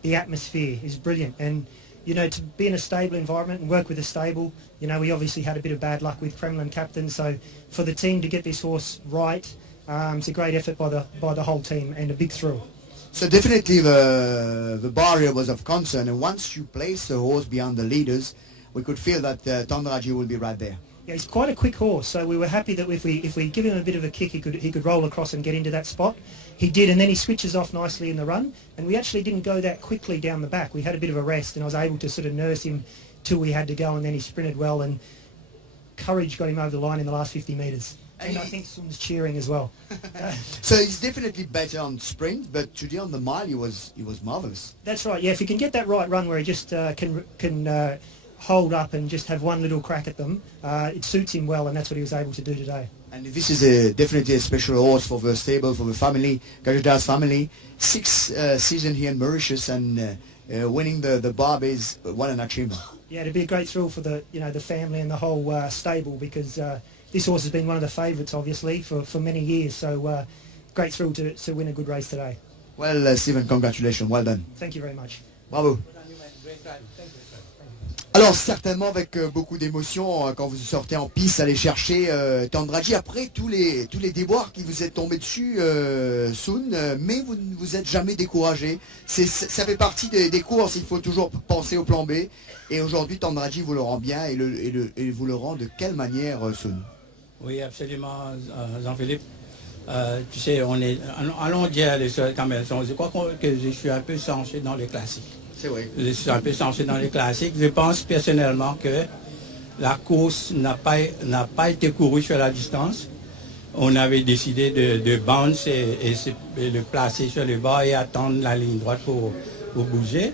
atmosphere is brilliant. And, you know, to be in a stable environment and work with a stable, you know, we obviously had a bit of bad luck with Kremlin Captain, so for the team to get this horse right, it's a great effort by the whole team and a big thrill. So definitely the barrier was of concern, and once you place the horse beyond the leaders, we could feel that Tandraji will be right there. Yeah, he's quite a quick horse, so we were happy that if we give him a bit of a kick, he could roll across and get into that spot. He did, and then he switches off nicely in the run, and we actually didn't go that quickly down the back. We had a bit of a rest, and I was able to sort of nurse him till we had to go, and then he sprinted well, and courage got him over the line in the last 50 metres. And I think Sun's cheering as well. So he's definitely better on sprint, but today on the mile he was marvellous. That's right, yeah, if he can get that right run where he just can hold up and just have one little crack at them, it suits him well, and that's what he was able to do today. And this is definitely a special horse for the stable, for the family, Gajadar's family. 6 seasons here in Mauritius, and winning the Bob is what an achievement. Yeah, it'd be a great thrill for the family and the whole stable, because this horse has been one of the favourites, obviously, for many years. So great thrill to win a good race today. Well, Stephen, congratulations, well done. Thank you very much. Bravo. Alors certainement avec beaucoup d'émotion quand vous sortez en piste, aller chercher Tandraji après tous les déboires qui vous êtes tombés dessus, Sun, mais vous ne vous êtes jamais découragé. Ça fait partie des courses, il faut toujours penser au plan B. Et aujourd'hui Tandraji vous le rend bien, et vous le rend de quelle manière, Sun? Oui, absolument, Jean-Philippe. Tu sais, allons dire les choses quand même. Je crois que je suis un peu sensé dans les classiques. C'est vrai. Je suis un peu sensé dans les classiques. Je pense personnellement que la course n'a pas été courue sur la distance. On avait décidé de bounce et le placer sur le bas et attendre la ligne droite pour bouger.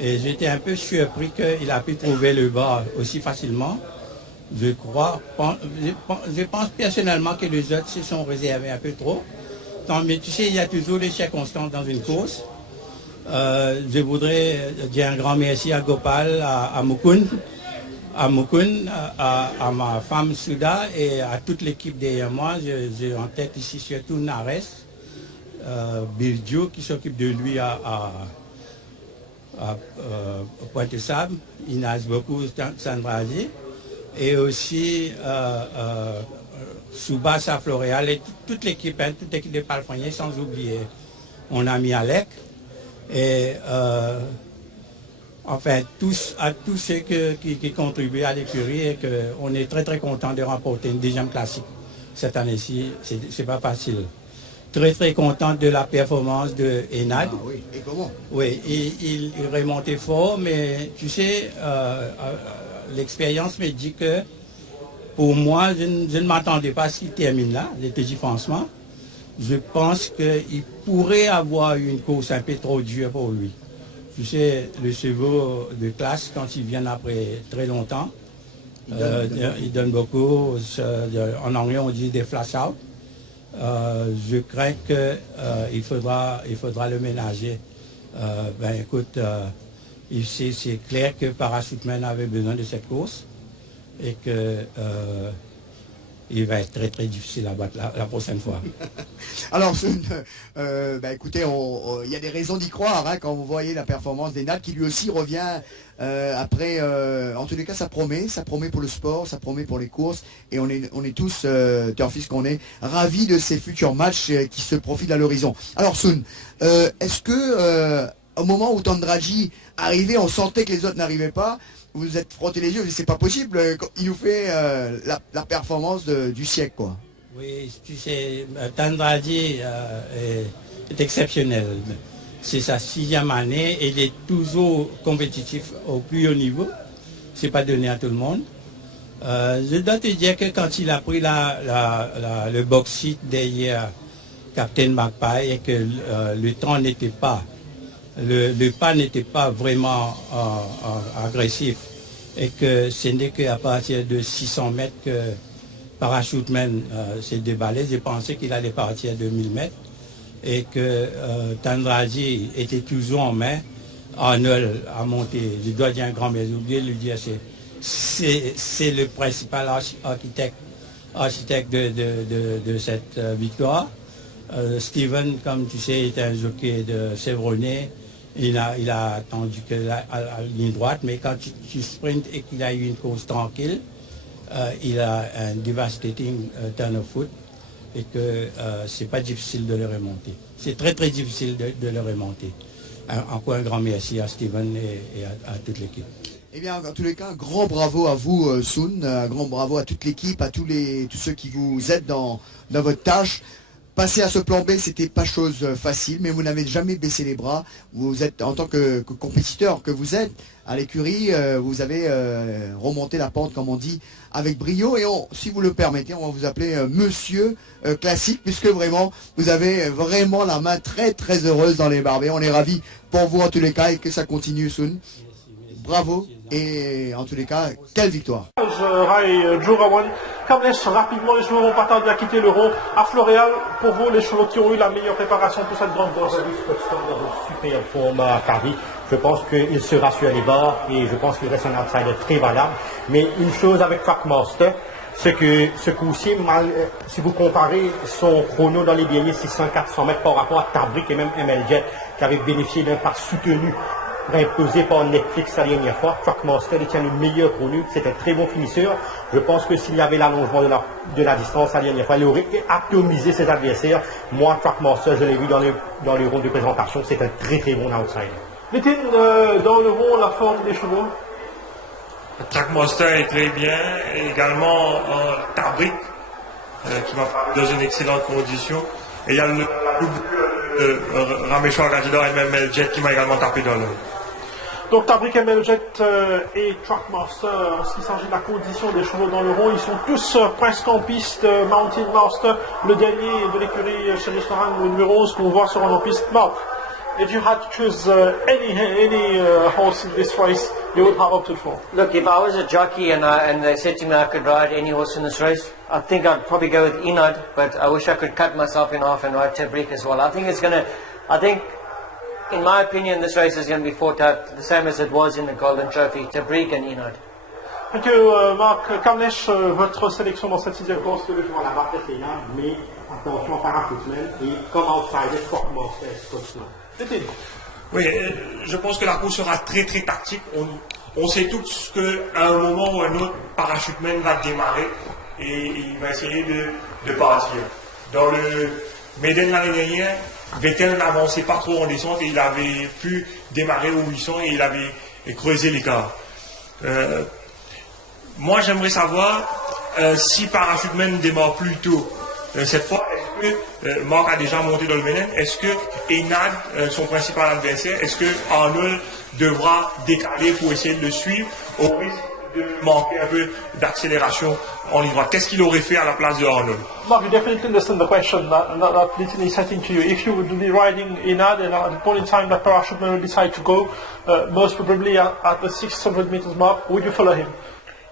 Et j'étais un peu surpris qu'il a pu trouver le bas aussi facilement. Je pense personnellement que les autres se sont réservés un peu trop. Mais tu sais, il y a toujours des circonstances dans une course. Je voudrais dire un grand merci à Gopal, à Mukund, à ma femme Souda et à toute l'équipe derrière moi. J'ai en tête ici surtout Nares, Birdio qui s'occupe de lui à Pointe-Sable, Inaz beaucoup, Sandrazi, et aussi Soubassa Floréal et toute l'équipe de Palefrenier, sans oublier mon ami Alec. Et enfin à tous ceux qui contribuent à l'écurie, et qu'on est très très content de remporter une deuxième classique cette année-ci. C'est pas facile. Très très content de la performance de Enad. Ah oui, et comment? Oui, il remontait fort, mais tu sais, l'expérience me dit que pour moi, je ne m'attendais pas à ce qu'il termine là, je te dis franchement. Je pense qu'il pourrait avoir une course un peu trop dure pour lui. Tu sais, le chevaux de classe, quand ils viennent après très longtemps, ils donnent beaucoup. En anglais, on dit des flash out. Je crains qu'il faudra le ménager. Ben écoute, c'est clair que Parachuteman avait besoin de cette course et que il va être très très difficile à battre la prochaine fois. Alors, écoutez, il y a des raisons d'y croire, hein, quand vous voyez la performance d'Enad qui lui aussi revient après. En tous les cas, ça promet pour le sport, ça promet pour les courses, et on est tous, Turfis qu'on est, ravis de ces futurs matchs qui se profilent à l'horizon. Alors, Sun, est-ce que au moment où Tandraji arrivait, on sentait que les autres n'arrivaient pas? Vous vous êtes frotté les yeux, c'est pas possible, il nous fait la performance du siècle, quoi. Oui, tu sais, Tandraji est exceptionnel. C'est sa 6e année et il est toujours compétitif au plus haut niveau. C'est pas donné à tout le monde. Je dois te dire que quand il a pris le box seat derrière Captain Magpie et que le temps n'était pas, le pas n'était pas vraiment agressif et que ce n'est qu'à partir de 600 mètres que Parachuteman s'est déballé, j'ai pensé qu'il allait partir de 1000 mètres et que Tandraji était toujours en main. Arnold a monté, je dois dire un grand mais j'ai oublié de lui dire, c'est le principal architecte de cette victoire. Steven, comme tu sais, est un jockey de Chevrolet. Il a attendu que la ligne droite, mais quand tu sprints et qu'il a eu une course tranquille, il a un devastating turn of foot et que c'est pas difficile de le remonter. C'est très très difficile de le remonter. Encore un grand merci à Steven et à toute l'équipe. Eh bien, en tous les cas, un grand bravo à vous, Sun, un grand bravo à toute l'équipe, à tous ceux qui vous aident dans votre tâche. Passer à ce plan B, c'était pas chose facile, mais vous n'avez jamais baissé les bras. Vous êtes, en tant que compétiteur que vous êtes à l'écurie, vous avez remonté la pente, comme on dit, avec brio. Et si vous le permettez, on va vous appeler Monsieur Classique, puisque vraiment, vous avez vraiment la main très très heureuse dans les barbets. On est ravis pour vous en tous les cas et que ça continue, Sun. Bravo et en tous les cas, quelle victoire. Kamlesh, rapidement, les chevaux vont pas tarder à quitter le rond. À Floréal, pour vous, les chevaux qui ont eu la meilleure préparation pour cette grande course. Super forme à Carrie. Je pense qu'il sera sur les bords et je pense qu'il reste un outsider très valable. Mais une chose avec Trackmaster, c'est que ce coup-ci, si vous comparez son chrono dans les derniers 600-400 mètres par rapport à Tabrick et même MLJ, qui avait bénéficié d'un pas soutenu imposé par Netflix la dernière fois, Trackmaster détient le meilleur chrono, c'est un très bon finisseur. Je pense que s'il y avait l'allongement de la distance la dernière fois, il aurait atomisé ses adversaires. Moi, Trackmaster, je l'ai vu dans le rond de présentation, c'est un très très bon outsider. Nitin, dans le rond, la forme des chevaux. Trackmaster est très bien, et également Tabrick, qui va dans une excellente condition. Et il y a le Rameshwar Gajidhar et même Meljet qui m'a également tapé dans l'œil. Donc Tabrick, Meljet et Trackmaster, en ce qui s'agit de la condition des chevaux dans le rond, ils sont tous presque en piste. Mountain Master, le dernier de l'écurie chez Restaurant, le numéro 11 qu'on voit sur en piste. Mark, if you had to choose any horse in this race, you would have opted for? Look, if I was a jockey and they said to me I could ride any horse in this race, I think I'd probably go with Enod, but I wish I could cut myself in half and ride Tabrick as well. I think in my opinion, this race is going to be fought out the same as it was in the Golden Trophy, Tabrick and Enod. Thank you, Mark. Kamlesh, votre sélection dans cette sixième course? Je vois la barre de Sénat, mais attention Parachuteman et comme outsider, Trackmaster, Scotsman. Oui, je pense que la course sera très très tactique. On sait tous qu'à un moment ou un autre, Parachuteman va démarrer et il va essayer de partir. Dans le Maiden l'année dernière, Vettel n'avançait pas trop en descente et il avait pu démarrer au 800 et il avait creusé l'écart. Moi, j'aimerais savoir si Parachuteman démarre plus tôt. Cette fois, est-ce que Marc a déjà monté dans le Maiden? Est-ce que Enad, son principal adversaire, est-ce que Arnold devra décaler pour essayer de le suivre au risque de manquer un peu d'accélération en ligne droite? Qu'est-ce qu'il aurait fait à la place de Arnold? Mark, you definitely understand the question that Nitin is setting to you. If you would be riding Enad and at the point in time that Parachuteman will decide to go, most probably at the 600 meters mark, would you follow him?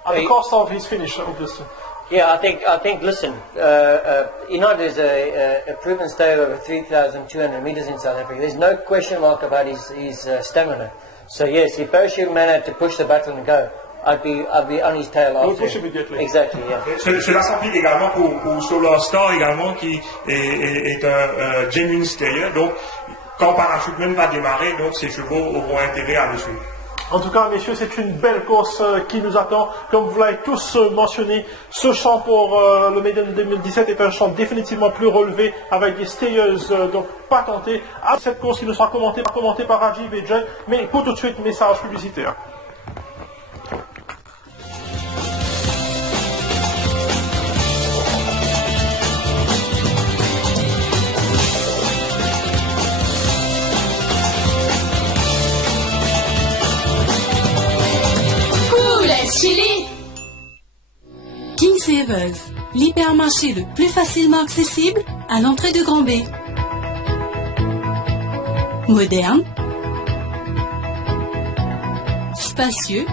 At the cost of his finish, obviously. Yeah, I think. Listen, Enod is a proven stayer over 3,200 meters in South Africa. There's no question mark about his stamina. So yes, if Parachuteman had to push the battle and go, I'd be on his tail after. Push immediately. Exactly, yeah. Cela s'applique également pour Solar Star également qui est un genuine stayer. Donc quand Parachuteman va démarrer, donc ses chevaux auront intérêt à le suivre. En tout cas, messieurs, c'est une belle course qui nous attend. Comme vous l'avez tous mentionné, ce champ pour le Maiden 2017 est un champ définitivement plus relevé avec des stayers donc pas tentés. À cette course qui nous sera commentée par Rajiv et Jay. Mais pour tout de suite, message publicitaire. Chili. Savers, l'hypermarché le plus facilement accessible à l'entrée de Grand B. Moderne, spacieux,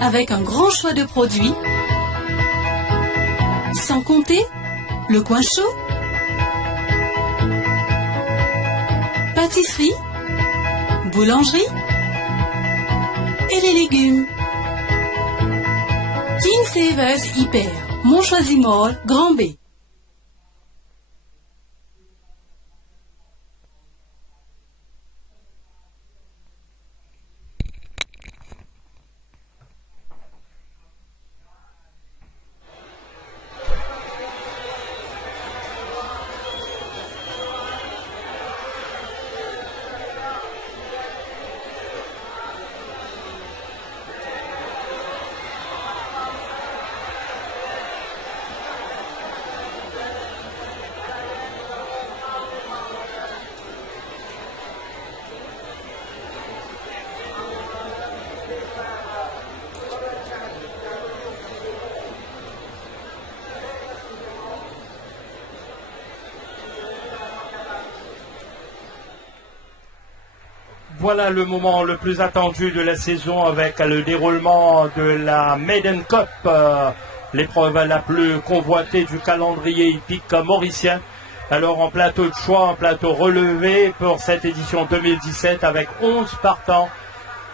avec un grand choix de produits, sans compter le coin chaud, pâtisserie, boulangerie et les légumes. King Savers Hyper, Montchoisy Mall, Grand B. Voilà le moment le plus attendu de la saison avec le déroulement de la Maiden Cup, l'épreuve la plus convoitée du calendrier hippique mauricien. Alors en plateau de choix, en plateau relevé pour cette édition 2017 avec 11 partants.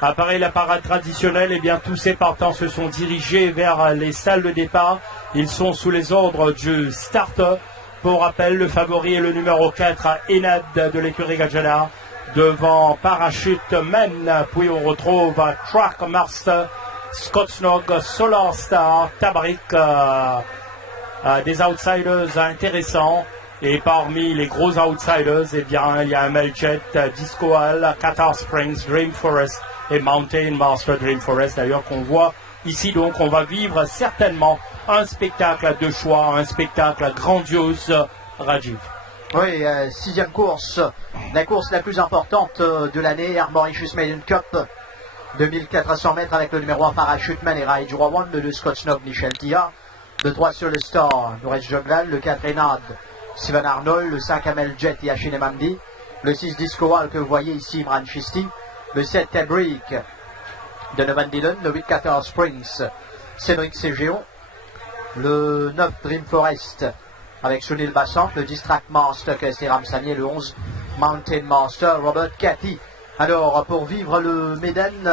Apparaît la parade traditionnelle, et bien tous ces partants se sont dirigés vers les salles de départ. Ils sont sous les ordres du starter. Pour rappel, le favori est le numéro 4 à Enad de l'écurie Gadjadar. Devant Parachute Men, puis on retrouve Trackmaster, Scotsnog, Solar Star, Tabrik, des outsiders intéressants. Et parmi les gros outsiders, eh bien, il y a Meljet, Disco Hall, Qatar Springs, Dream Forest et Mountain Master Dream Forest, d'ailleurs qu'on voit ici. Donc on va vivre certainement un spectacle de choix, un spectacle grandiose. Rajiv. Oui, sixième course, la course la plus importante de l'année, Air Mauritius Maiden Cup, 2400 mètres avec le numéro 1 Parachute Man et Rai Jurawan, le 2 Scotsnog Michel Tia, le 3 sur le Star, Nourech Joglan, le 4 Enad, Steven Arnold, le 5 Amel Jet et Achille Mamdi, le 6 Disco Hall que vous voyez ici, Imran Chisti, le 7 Tabrik de Novan Dillon, le 8 14 Springs, Cédric Ségéon, le 9 Dream Forest, avec Sunil Bassant, le 10 Trackmaster que Ramsani, le 11 Mountain Master, Robert Cathy. Alors, pour vivre le Maiden,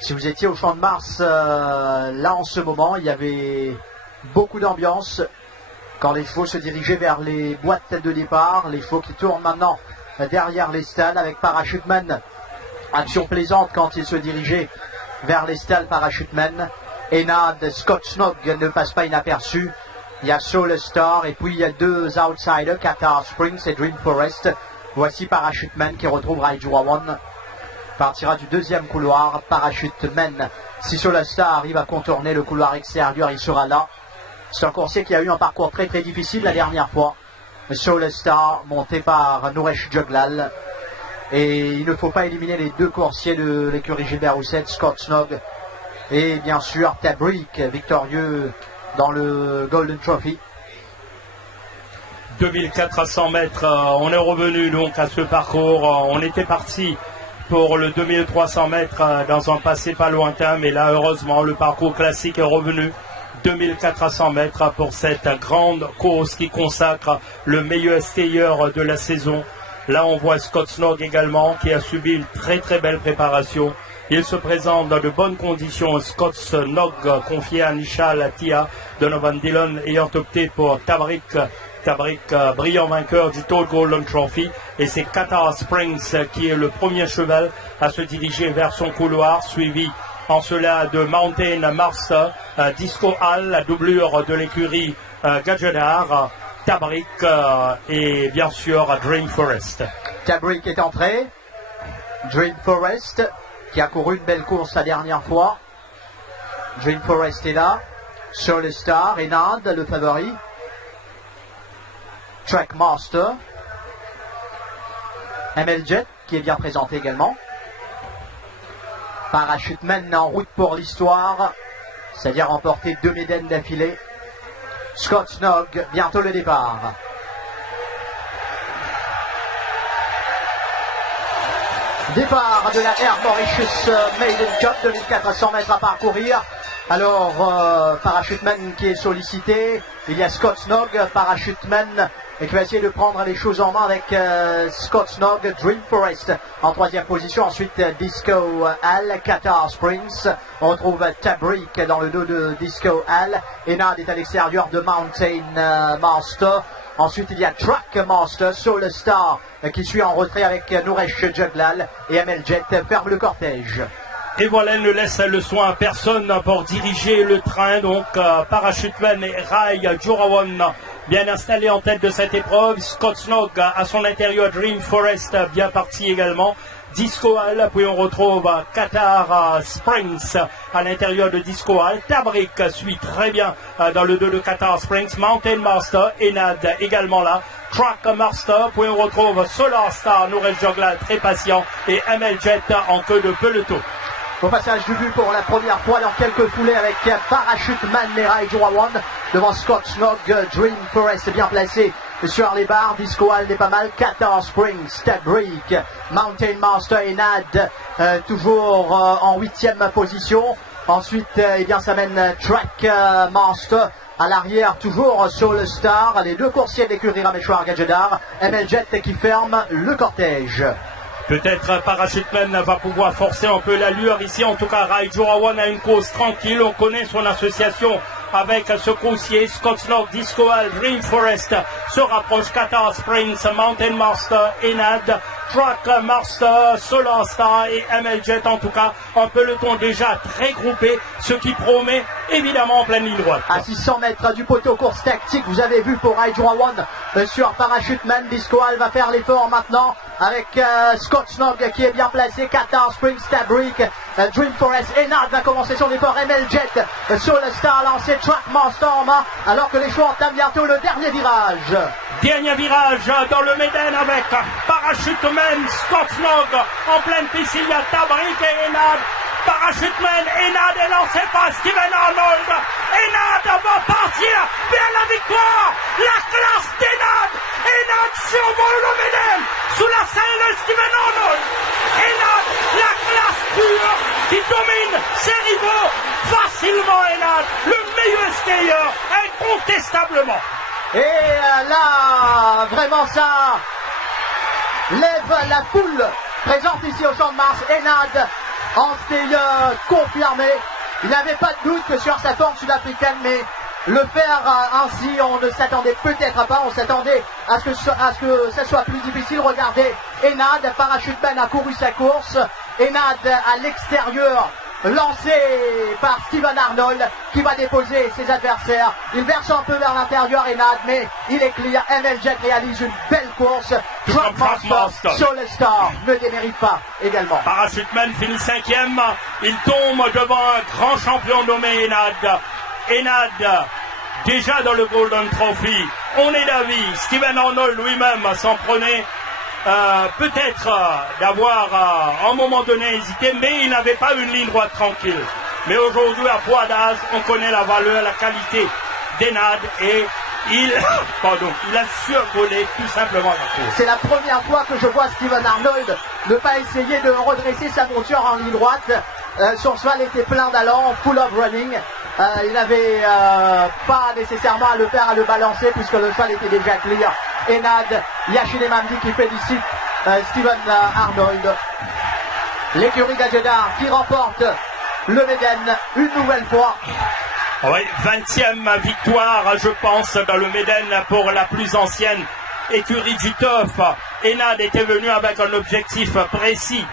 si vous étiez au Champ de Mars, là en ce moment, il y avait beaucoup d'ambiance quand les chevaux se dirigeaient vers les boîtes de départ, les chevaux qui tournent maintenant derrière les stalles avec Parachute Man. Action plaisante quand ils se dirigeaient vers les stalles Parachute Man. Enad, Scotsnog ne passe pas inaperçu. Il y a Soul Star et puis il y a deux outsiders, Qatar Springs et Dream Forest. Voici Parachute Man qui retrouve Rai Jurawan. Partira du deuxième couloir, Parachute Man. Si Soul Star arrive à contourner le couloir extérieur, il sera là. C'est un coursier qui a eu un parcours très très difficile la dernière fois. Soul Star monté par Nourech Joglal. Et il ne faut pas éliminer les deux coursiers de l'écurie Gilbert Rousset, Scotsnog et bien sûr Tabrik, victorieux dans le Golden Trophy. 2400 mètres, on est revenu donc à ce parcours. On était parti pour le 2300 mètres dans un passé pas lointain, mais là heureusement le parcours classique est revenu. 2400 mètres pour cette grande course qui consacre le meilleur skieur de la saison. Là on voit Scotsnog également qui a subi une très très belle préparation. Il se présente dans de bonnes conditions. Scotsnog confié à Nishal Tia de Novan Dillon ayant opté pour Tabrik, brillant vainqueur du Toad Golden Trophy. Et c'est Qatar Springs qui est le premier cheval à se diriger vers son couloir, suivi en cela de Mountain Master, Disco Hall, la doublure de l'écurie Gadjadar, Tabrik et bien sûr Dream Forest. Tabrik est entré, Dream Forest qui a couru une belle course la dernière fois. Dream Forest est là, Soul Star, Enad le favori, Trackmaster, ML Jet qui est bien présenté également. Parachuteman en route pour l'histoire, c'est-à-dire remporter 2 médailles d'affilée. Scott Snog, bientôt le départ. Départ de la Air Mauritius Maiden Cup, 2400 mètres à parcourir. Alors, Parachuteman qui est sollicité. Il y a Scott Snog, Parachuteman, et qui va essayer de prendre les choses en main avec Scott Snog, Dream Forest en 3e position. Ensuite, Disco Hall, Qatar Springs. On retrouve Tabrik dans le dos de Disco Hall. Enad est à l'extérieur de Mountain Master. Ensuite, il y a Track Master, Soul Star, qui suit en retrait avec Nouresh Juglal. Et Amel Jet ferme le cortège. Et voilà, elle ne laisse le soin à personne pour diriger le train. Donc, Parachuteman et Rai Jurawan bien installés en tête de cette épreuve. Scott Snog à son intérieur, Dream Forest bien parti également. Disco Hall, puis on retrouve Qatar Springs à l'intérieur de Disco Hall. Tabrik suit très bien dans le dos de Qatar Springs. Mountain Master, Enad également là. Track Master, puis on retrouve Solar Star, Nouresh Juglal très patient et Amel Jet en queue de peloton. Au passage du but pour la première fois dans quelques foulées avec Parachuteman et Rai Jurawan devant Scott Snog. Dream Forest bien placé sur les barres. Disco Hall n'est pas mal. Qatar Springs, Tabrik, Mountain Master et Nad toujours en 8e position. Ensuite, eh bien, ça mène Track Master. À l'arrière, toujours Soul Star. Les 2 coursiers de l'écurie Rameshwar Gajadhar. ML Jet qui ferme le cortège. Peut-être Parachuteman va pouvoir forcer un peu l'allure ici. En tout cas, Rai Jurawan a une course tranquille. On connaît son association avec ce coursier. Scott Snog, Disco Hall, Dream Forest se rapproche. Qatar Springs, Mountain Master, Enad, Track Master, Solar Star et ML Jet. En tout cas, un peloton déjà très groupé, ce qui promet évidemment en pleine ligne droite. À 600 mètres du poteau, course tactique. Vous avez vu pour Rai Jurawan sur Parachuteman. Disco Hall va faire l'effort maintenant avec Scott Snog qui est bien placé. Qatar Springs, Tabrik, Dream Forest. Enad va commencer son effort. ML Jet, Soul Star lancé. Track Master en main alors que les choix entament bientôt le dernier virage. Dernier virage dans le Méden avec Parachuteman, Scott Snog en pleine piste. Il y a Tabrik et Enad. Parachuteman, Enad est lancé par Steven Arnold. Enad va partir vers la victoire. La classe d'Enad. Enad survole le Méden sous la selle de Steven Arnold. Enad, la classe pure qui domine ses rivaux facilement. Enad, le meilleur skieur incontestablement. Et là, vraiment ça lève la foule présente ici au Champ de Mars. Enad en skieur confirmé. Il n'avait pas de doute que sur sa forme sud-africaine, mais le faire ainsi, on ne s'attendait peut-être pas. On s'attendait à ce que ça soit plus difficile. Regardez, Enad, Parachuteman a couru sa course. Enad à l'extérieur, lancé par Steven Arnold qui va déposer ses adversaires. Il verse un peu vers l'intérieur Enad, mais il est clear. ML Jet réalise une belle course. Track Master, Soul Star ne démérite pas également. Parachuteman finit 5e. Il tombe devant un grand champion nommé Enad. Enad, déjà dans le Golden Trophy. On est d'avis, Steven Arnold lui-même s'en prenait peut-être d'avoir à un moment donné hésité, mais il n'avait pas une ligne droite tranquille. Mais aujourd'hui à Bois d'Az, on connaît la valeur, la qualité d'Enad et il a survolé tout simplement la course. C'est la première fois que je vois Steven Arnold ne pas essayer de redresser sa monture en ligne droite. Son cheval était plein d'allant, full of running. Il n'avait pas nécessairement à le faire, à le balancer puisque le cheval était déjà clear. Enad, Yashine Mamdi qui félicite Steven Arnold. L'écurie Gajadhar qui remporte le Méden une nouvelle fois. Oui, 20e victoire, je pense, dans le Méden pour la plus ancienne écurie du Toff. Enad était venu avec un objectif précis,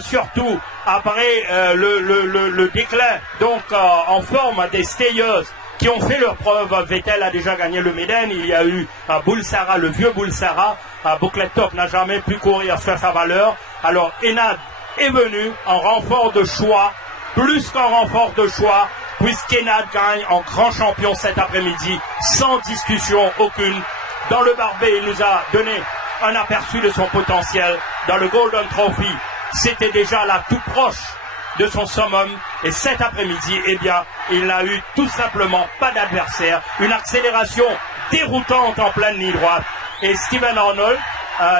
surtout après le déclin, donc en forme des stayers qui ont fait leur preuve. Vettel a déjà gagné le Méden. Il y a eu Boulsara, le vieux Boulsara. Bouclet Top n'a jamais pu courir sur sa valeur. Alors Enad est venu en renfort de choix, plus qu'en renfort de choix, puisqu'Enad gagne en grand champion cet après-midi, sans discussion aucune. Dans le Barbet, il nous a donné un aperçu de son potentiel. Dans le Golden Trophy, c'était déjà là tout proche de son summum. Et cet après-midi, eh bien, il n'a eu tout simplement pas d'adversaire. Une accélération déroutante en pleine ligne droite. Et Steven Arnold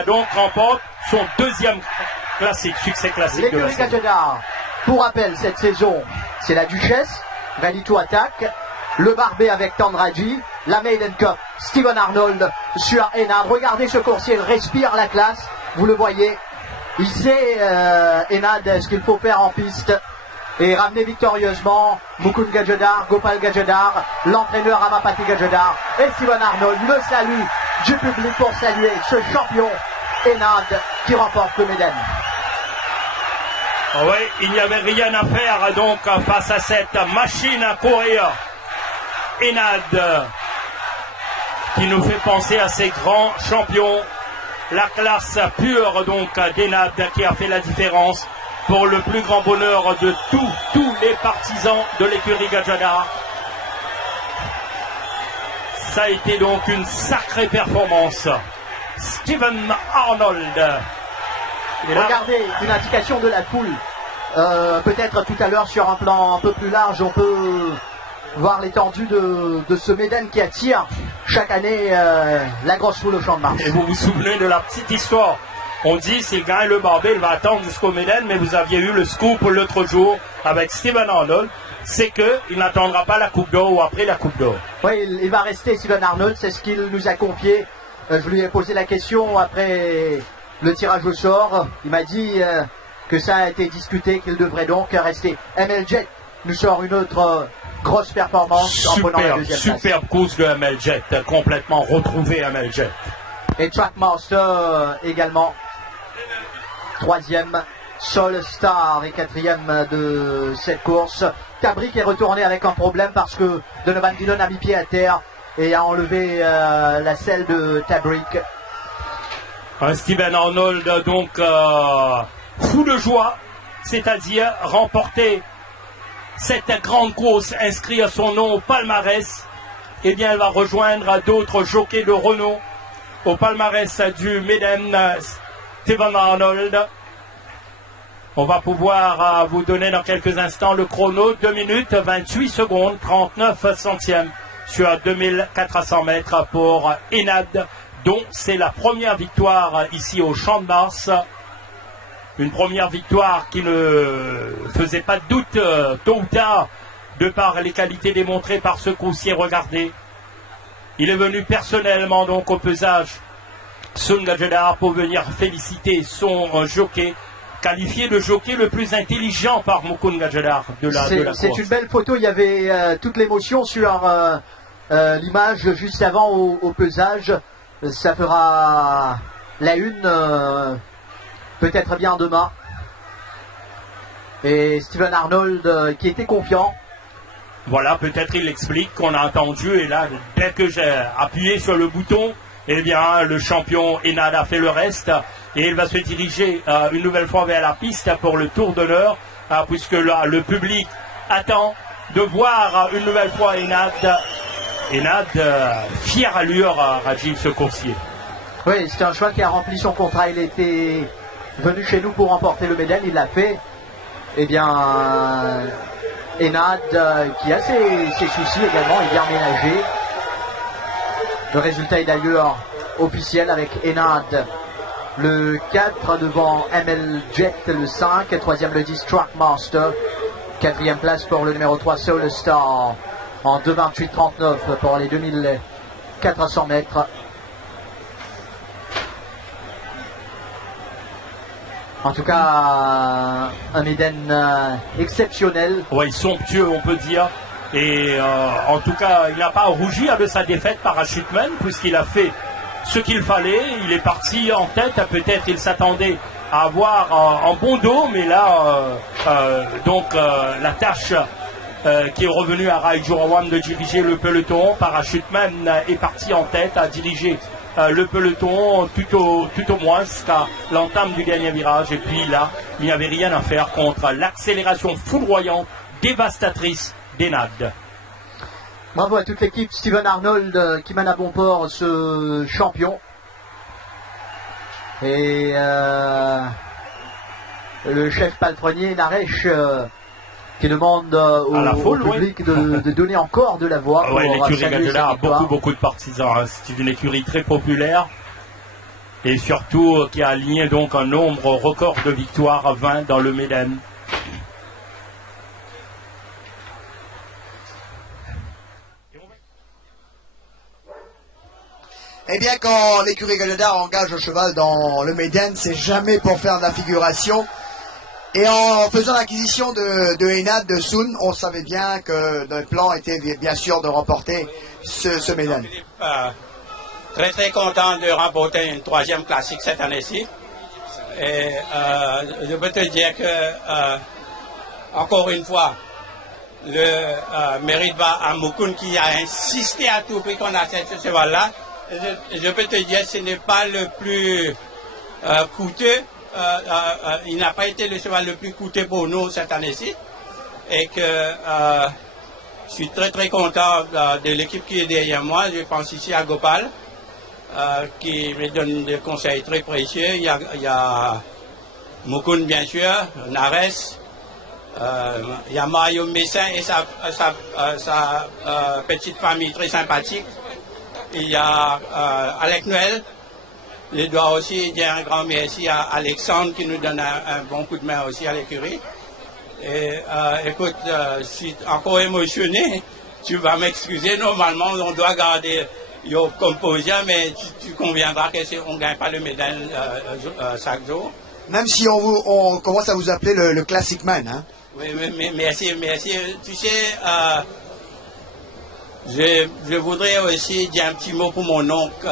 donc remporte son deuxième succès classique de la L'écurie saison. Gajadar, pour rappel, cette saison, c'est la Duchesse, Ready to Attack, le Barbet avec Tandraji, la Maiden Cup, Steven Arnold sur Enad. Regardez ce coursier, il respire la classe, vous le voyez. Il sait, Enad, ce qu'il faut faire en piste et ramener victorieusement Mukund Gajadar, Gopal Gajadar, l'entraîneur Ramapati Gajadar et Steven Arnold. Le salut du public pour saluer ce champion Enad qui remporte le médaille. Oui, il n'y avait rien à faire donc face à cette machine à courir. Enad qui nous fait penser à ces grands champions. La classe pure donc d'Enad qui a fait la différence pour le plus grand bonheur de tous les partisans de l'écurie Gajadar. Ça a été donc une sacrée performance. Steven Arnold. Et là, regardez, une indication de la foule. Peut-être tout à l'heure sur un plan un peu plus large, on peut voir l'étendue de ce Méden qui attire chaque année la grosse foule au Champ de Mars. Et vous vous souvenez de la petite histoire. On dit s'il gagne le Barbet, il va attendre jusqu'au Méden, mais vous aviez eu le scoop l'autre jour avec Steven Arnold, c'est qu'il n'attendra pas la Coupe d'Or ou après la Coupe d'Or. Oui, il va rester Steven Arnold, c'est ce qu'il nous a confié. Je lui ai posé la question après le tirage au sort. Il m'a dit que ça a été discuté, qu'il devrait donc rester. ML Jet nous sort une autre grosse performance en prenant la deuxième place. Superbe course de ML Jet, complètement retrouvé ML Jet. Et Trackmaster également. Troisième, Soul Star et quatrième de cette course. Tabrik est retourné avec un problème parce que Donovan Dillon a mis pied à terre et a enlevé la selle de Tabrik. Steven Arnold donc fou de joie, c'est-à-dire remporter cette grande course inscrite à son nom au palmarès. Eh bien, elle va rejoindre d'autres jockeys de Renault au palmarès du Méden. Steven Arnold. On va pouvoir vous donner dans quelques instants le chrono. 2 minutes, 28 secondes, 39 centièmes sur 2400 mètres pour Enad, dont c'est la première victoire ici au Champ de Mars. Une première victoire qui ne faisait pas de doute tôt ou tard de par les qualités démontrées par ce coursier. Regardez, il est venu personnellement donc au pesage Sun Gajadar pour venir féliciter son jockey, qualifié de jockey le plus intelligent par Mukund Gajadar de la course. C'est une belle photo, il y avait toute l'émotion sur l'image juste avant au pesage. Ça fera la une peut-être bien demain. Et Steven Arnold qui était confiant. Voilà, peut-être il explique qu'on a entendu, et là, dès que j'ai appuyé sur le bouton, eh bien, le champion Enad a fait le reste et il va se diriger une nouvelle fois vers la piste pour le tour d'honneur, puisque là, le public attend de voir une nouvelle fois Enad. Enad, fière allure, Rajiv, ce coursier. Oui, c'est un cheval qui a rempli son contrat. Il était venu chez nous pour remporter le Méden, il l'a fait. Eh bien, Enad, qui a ses soucis également, est bien ménagé. Le résultat est d'ailleurs officiel avec Enad le 4 devant ML Jet le 5, troisième le 10 Trackmaster, quatrième place pour le numéro 3 Soul Star en 2:28:39 pour les 2400 mètres. En tout cas, un Méden exceptionnel. Oui, somptueux on peut dire. Et en tout cas, il n'a pas à rougir de sa défaite Parachuteman, puisqu'il a fait ce qu'il fallait. Il est parti en tête. Peut-être il s'attendait à avoir un bon dos, mais là, la tâche qui est revenue à Rai Jurawan de diriger le peloton. Parachuteman est parti en tête, à diriger le peloton tout au moins jusqu'à l'entame du dernier virage. Et puis là, il n'y avait rien à faire contre l'accélération foudroyante, dévastatrice d'Enad. Bravo à toute l'équipe. Steven Arnold qui mène à bon port ce champion. Et le chef palefrenier Naresh qui demande au public de donner encore de la voix. Ouais, l'écurie Gaggenard a beaucoup de partisans. Hein. C'est une écurie très populaire et surtout qui a aligné donc un nombre record de victoires à 20 dans le Méden. Eh bien, quand l'écurie Gaggenard engage un cheval dans le Méden, c'est jamais pour faire de la figuration. Et en faisant l'acquisition de Enad, de Sun, on savait bien que notre plan était bien sûr de remporter ce Méden. Très content de remporter une 3e classique cette année-ci. Et je peux te dire que, encore une fois, le mérite va à Moukoun qui a insisté à tout prix qu'on a ce cheval-là. Je peux te dire que ce n'est pas le plus coûteux. Il n'a pas été le cheval le plus coûteux pour nous cette année-ci. Et que je suis très content de l'équipe qui est derrière moi. Je pense ici à Gopal, qui me donne des conseils très précieux. Il y a Moukoun, bien sûr, Nares. Il y a Mario Messin et sa petite famille très sympathique. Il y a Alec Noël. Je dois aussi dire un grand merci à Alexandre qui nous donne un bon coup de main aussi à l'écurie. Et écoute, je suis encore émotionné. Tu vas m'excuser. Normalement, on doit garder Yo composien, mais tu conviendras qu'on ne gagne pas le médaille chaque jour. Même si on commence à vous appeler le Classic Man. Hein? Oui, mais merci. Tu sais, je voudrais aussi dire un petit mot pour mon oncle,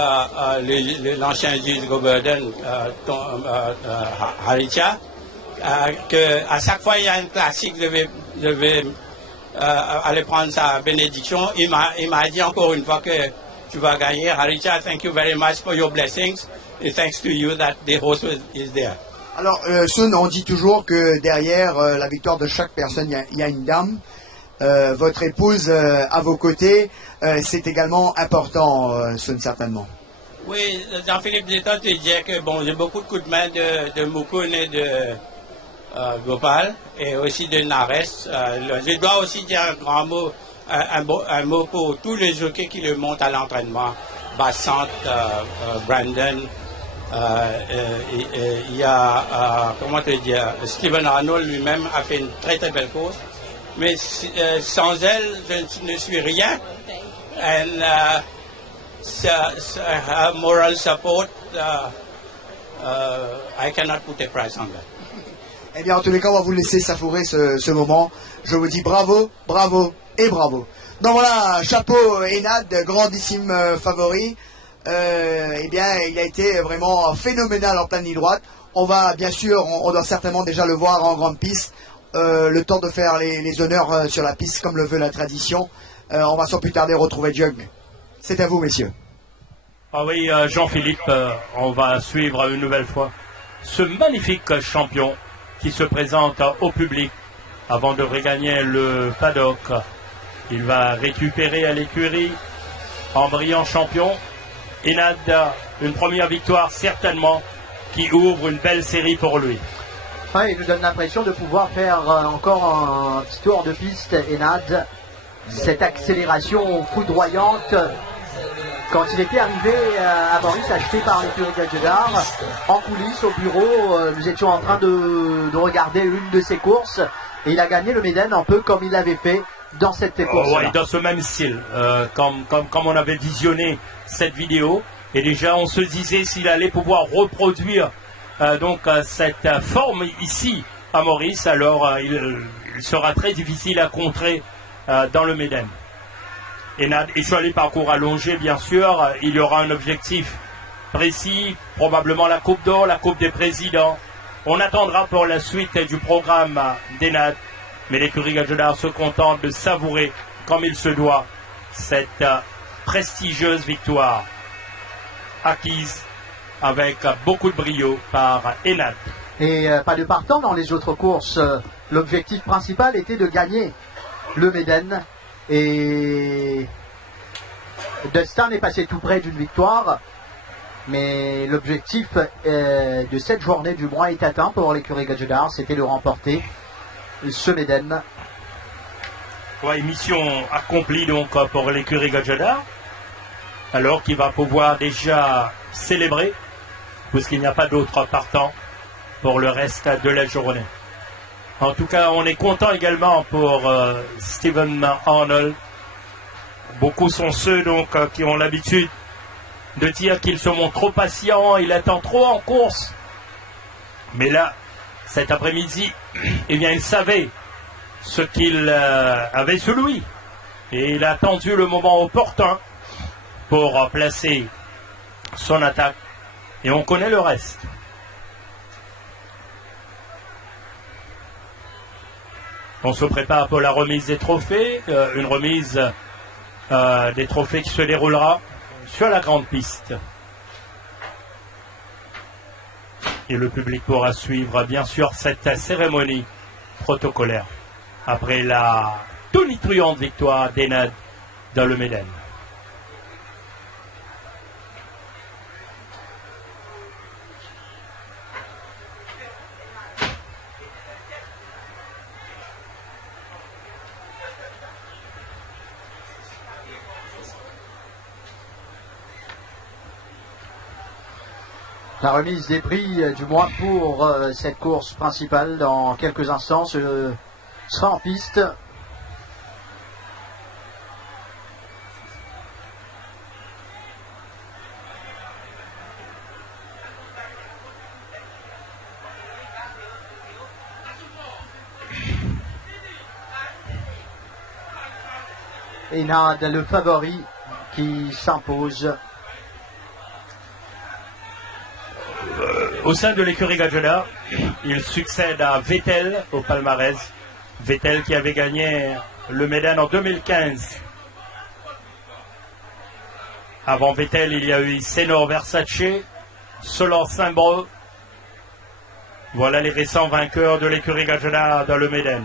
l'ancien juge Goberden, Haricha, qu'à chaque fois il y a une classique, je vais aller prendre sa bénédiction. Il m'a dit encore une fois que tu vas gagner. Haricha, thank you very much for your blessings. And thanks to you that the horse is there. Alors, Sun, on dit toujours que derrière la victoire de chaque personne, il y a une dame. Votre épouse à vos côtés, c'est également important, Sun, certainement. Oui, Jean-Philippe, je te dire que bon, j'ai beaucoup de coups de main de Moukoun et de Gopal, et aussi de Nares. Je dois aussi dire un grand mot, un mot pour tous les jockeys qui le montent à l'entraînement. Bassant, Brandon, il y a, comment te dire, Steven Arnold lui-même a fait une très belle course. Mais sans elle, je ne suis rien. And her moral support, I cannot put a price on that. Eh bien, en tous les cas, on va vous laisser savourer ce moment. Je vous dis bravo, bravo et bravo. Donc voilà, chapeau Enad, grandissime favori. Eh bien, il a été vraiment phénoménal en pleine ligne droite. On va, bien sûr, on doit certainement déjà le voir en grande piste. Le temps de faire les honneurs sur la piste comme le veut la tradition. On va sans plus tarder retrouver Jug. C'est à vous, messieurs. Ah oui, Jean-Philippe, on va suivre une nouvelle fois ce magnifique champion qui se présente au public avant de regagner le paddock. Il va récupérer à l'écurie en brillant champion. Enad, une première victoire certainement qui ouvre une belle série pour lui. Ouais, il nous donne l'impression de pouvoir faire encore un petit tour de piste, Enad. Cette accélération foudroyante. Quand il était arrivé à Maurice, acheté par l'écurie Gaggenard, en coulisses, au bureau, nous étions en train de regarder une de ses courses. Et il a gagné le Méden un peu comme il l'avait fait dans cette course. Oui, dans ce même style, comme on avait visionné cette vidéo. Et déjà, on se disait s'il allait pouvoir reproduire cette forme ici à Maurice, alors il sera très difficile à contrer dans le Méden. Et sur les parcours allongés, bien sûr, il y aura un objectif précis, probablement la Coupe d'Or, la Coupe des Présidents. On attendra pour la suite du programme d'Enad, mais l'écurie Gaggenard se contente de savourer comme il se doit cette prestigieuse victoire acquise avec beaucoup de brio par Enad. Et pas de partant dans les autres courses. L'objectif principal était de gagner le Méden. Et Dustin est passé tout près d'une victoire. Mais l'objectif de cette journée du mois est atteint pour l'écurie Gadjedar, c'était de remporter ce Méden. Ouais, mission accomplie donc pour l'écurie Gadjedar, alors qu'il va pouvoir déjà célébrer, puisqu'il n'y a pas d'autres partants pour le reste de la journée. En tout cas, on est content également pour Stephen Arnold. Beaucoup sont ceux donc qui ont l'habitude de dire qu'il se montre trop patient, il attend trop en course. Mais là, cet après-midi, eh bien, il savait ce qu'il avait sous lui. Et il a attendu le moment opportun pour placer son attaque. Et on connaît le reste. On se prépare pour la remise des trophées, une remise des trophées qui se déroulera sur la grande piste. Et le public pourra suivre bien sûr cette cérémonie protocolaire après la tonitruante victoire d'Enad dans le Méden. La remise des prix du mois pour cette course principale dans quelques instants sera en piste. Enad, le favori qui s'impose. Au sein de l'écurie Gadjedar, il succède à Vettel au palmarès. Vettel qui avait gagné le Méden en 2015. Avant Vettel, il y a eu Senor Versace, Solan Saint-Breu. Voilà les récents vainqueurs de l'écurie Gadjedar dans le Méden.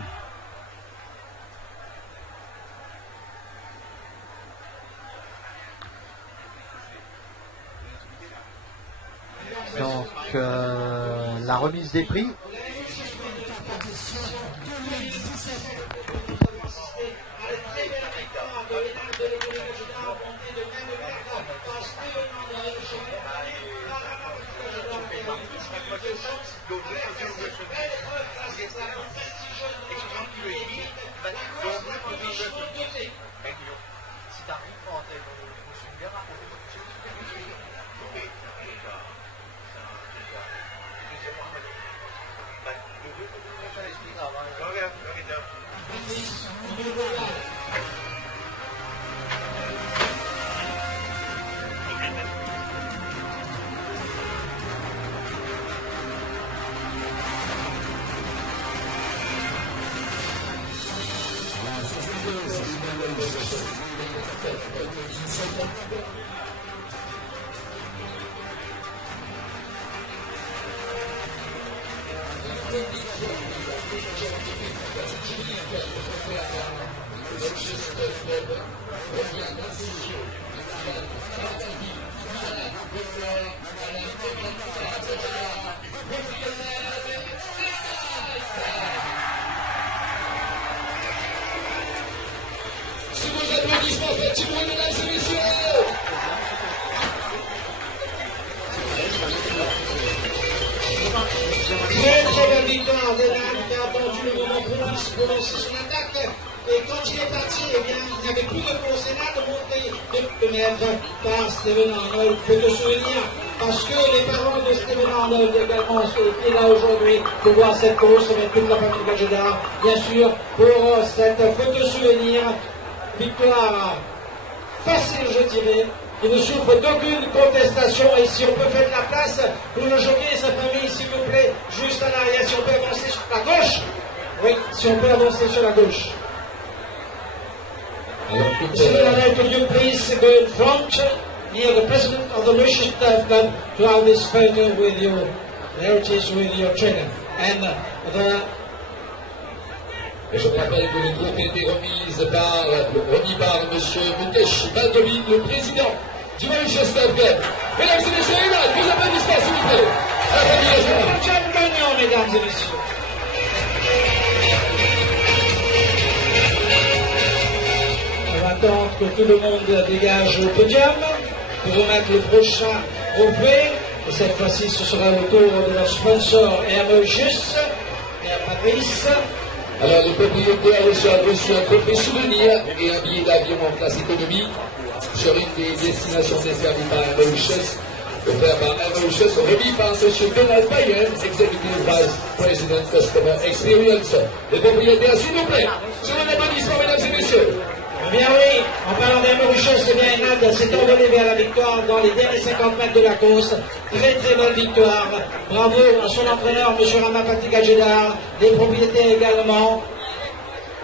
Donc la remise des prix. Très belle victoire d'Enad qui a attendu le moment propice pour lancer son attaque. Et quand il est parti, eh bien, il n'y avait plus de course. Enad monté de mètres par Stephen Arnold. Faut te souvenir, parce que les parents de Stephen Arnold également étaient là aujourd'hui pour voir cette course avec toute la famille Gadjedar. Bien sûr, pour cette photo souvenir, victoire facile, je dirais. Il ne souffre d'aucune contestation. Et si on peut faire de la place pour le jockey et sa famille, s'il vous plaît, juste à l'arrière, si on peut avancer sur la gauche. Oui, si on peut avancer sur la gauche. Similarly, could you please go in front near the president of the Mauritius Turf Club to have this photo with your heritage, with your trainer. And je me rappelle que le trophée a été remis par M. Mukesh Baldwin, le président du Mauritius Turf Club. Mesdames et messieurs, et là, vos applaudissements, s'il vous plaît. À la famille Gagedar. John Gagnon, mesdames et messieurs. On va attendre que tout le monde dégage au podium pour remettre le prochain trophée. Et cette fois-ci, ce sera le tour de notre sponsor Hermejus et à Patrice. Alors, le propriétaire reçoit un trophée souvenir et un billet d'avion en classe économie sur une des destinations desservies par Hermejus, offert par Hermejus, remis par M. Donald Payen, Executive Vice President Customer Experience. Les propriétaires, s'il vous plaît, sur un applaudissement, mesdames et messieurs. Eh bien oui, en parlant d'Hermejus, eh bien Enad s'est envolé vers la victoire dans les derniers 50 mètres de la course. Très très belle victoire. Bravo à son entraîneur, M. Ramapati Gajidar, les propriétaires également,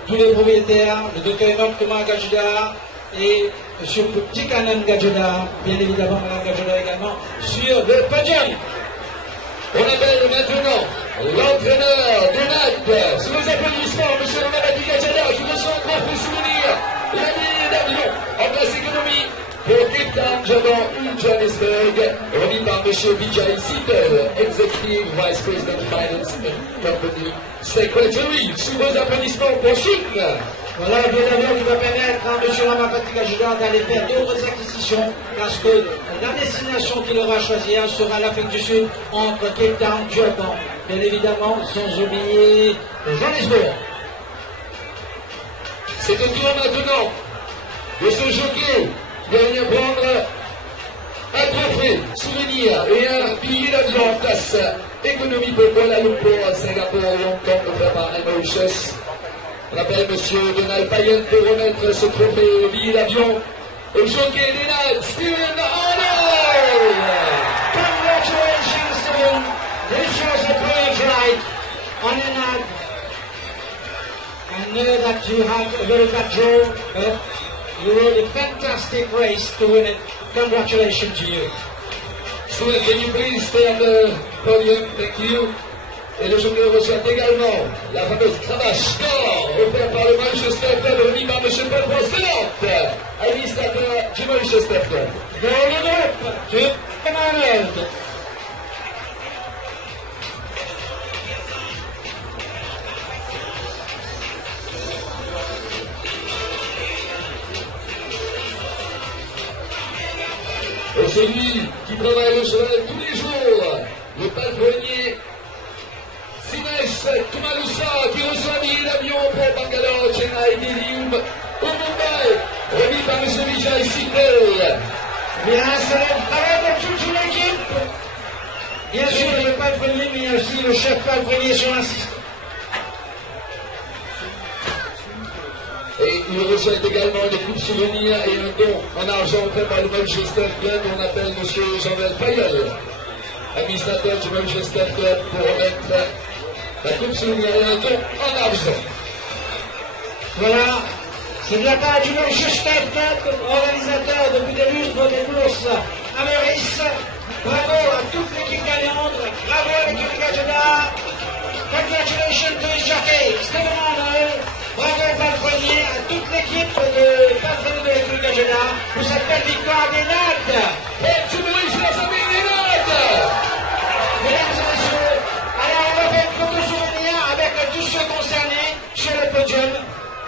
tous les propriétaires, le Dr Enoch Kumar Gajidar et M. Tikanan Gajidar, bien évidemment Mme Gajidar également, sur le podium. On appelle maintenant l'entraîneur d'Enad. Sous les applaudissements, M. Ramapati Gajidar qui reçoit un trophée souvenir. La billet d'avion en classe économie pour Cape Town, Japan ou Johannesburg, remis par M. Vijay Sittel, Executive Vice President Finance and Company Secretary. Sous vos applaudissements pour Chine. Voilà un billet d'avion qui va permettre à M. Ramapati Gajidar d'aller faire d'autres acquisitions parce que la destination qu'il aura choisie sera l'Afrique du Sud entre Cape Town et Japan. Bien évidemment, sans oublier Johannesburg. C'est au tour maintenant de ce jockey qui va venir prendre un trophée, souvenir et un billet d'avion en classe économie pour Kuala Lumpur, Singapour, Hong Kong, offert par Hermejus. On appelle M. Donald Payen pour remettre ce trophée et billet d'avion au jockey d'Enad, Steven Arnold. Congratulations, Steven. This was a great ride on Enad. I know that you have a very bad draw, but you rode a fantastic race to win it. Congratulations to you. Steven, can you please stay on the podium? Thank you. Et le jockey reçoit également la fameuse cravache d'or offerte par le Manchester Club, remis par M. Paul Stenant, administrateur du Manchester Club. Dans le groupe de Arnold. Et celui qui travaille le cheval tous les jours, le palefrenier Sinesh Kumalusa, qui reçoit un billet d'avion pour Bangalore, Chennai, Delhi ou Mumbai, remis par M. Vijay Sittel. Bien, c'est le travail de toute l'équipe. Bien sûr, le palefrenier, mais il y a aussi le chef palefrenier sur l'assistant. Et il reçoit également des coupes souvenirs et un don en argent fait par le Manchester Club. On appelle M. Jean-Vel Payel, administrateur du Manchester Club, pour remettre la coupe souvenir et un don en argent. Voilà, c'est de la part du Manchester Club, organisateur depuis des lustres des courses à Meurice. Bravo à toute l'équipe gagnante, bravo à l'équipe Gajidar. Congratulations to his jockey, Steven Arnold. Bravo au palefrenier, à toute l'équipe de palefrenier de l'équipe Gajidar pour cette belle victoire d'Enad. Et tu me dis, la famille d'Enad. Mesdames et messieurs, alors on va faire une photo souvenir avec tous ceux concernés sur le podium.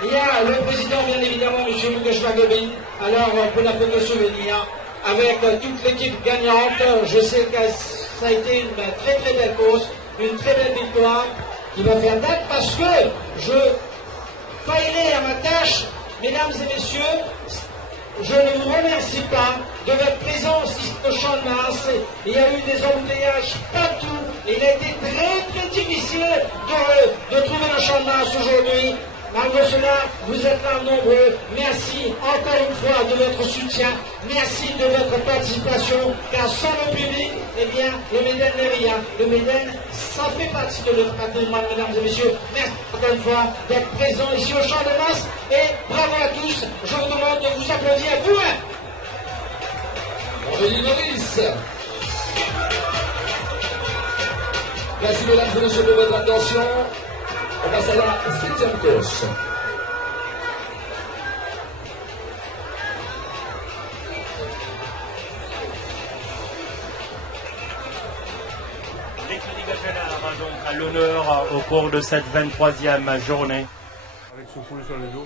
Il y a le président, bien évidemment, M. Mukesh Vagobin. Alors pour la photo souvenir avec toute l'équipe gagnante, je sais que ça a été une très très belle course, une très belle victoire qui va faire date parce que je faillirai à ma tâche, mesdames et messieurs. Je ne vous remercie pas de votre présence ici au Champ de Mars. Il y a eu des embouteillages partout. Et il a été très très difficile de trouver le Champ de Mars aujourd'hui. Malgré cela, vous êtes là nombreux. Merci encore une fois de votre soutien. Merci de votre participation. Car sans le public, eh bien, le Méden n'est rien. Le Méden, ça fait partie de notre patrimoine, mesdames et messieurs. Merci encore une fois d'être présents ici au Champ de Mars. Et bravo à tous. Je vous demande de vous applaudir vous. Henri Maurice. Merci mesdames et messieurs pour votre attention. On passe à la 7e course. d'honneur au cours de cette 23e journée. Avec Soufoul sur le dos.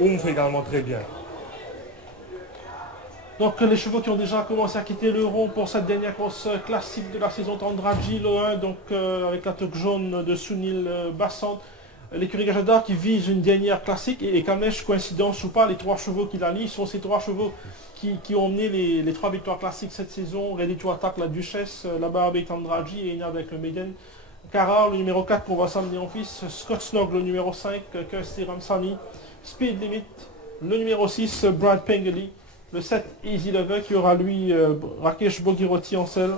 Oomph également très bien. Donc les chevaux qui ont déjà commencé à quitter le rond pour cette dernière course classique de la saison Tandraji, le 1, donc avec la toque jaune de Sunil Bassant. L'écurie Gajadar qui vise une dernière classique et Kamesh, coïncidence ou pas, les 3 chevaux qui la lient sont ces 3 chevaux qui ont mené les 3 victoires classiques cette saison. Ready to Attack, la Duchesse, la Barbe et Tandraji et Inad avec le Maiden. Cara, le numéro 4 pour Vassam Néonfils, Scott Snog, le numéro 5, Kirsty Ramsamy, Speed Limit, le numéro 6, Brad Pengeli, le 7, Easy Lover qui aura lui Rakesh Bogiroti en selle.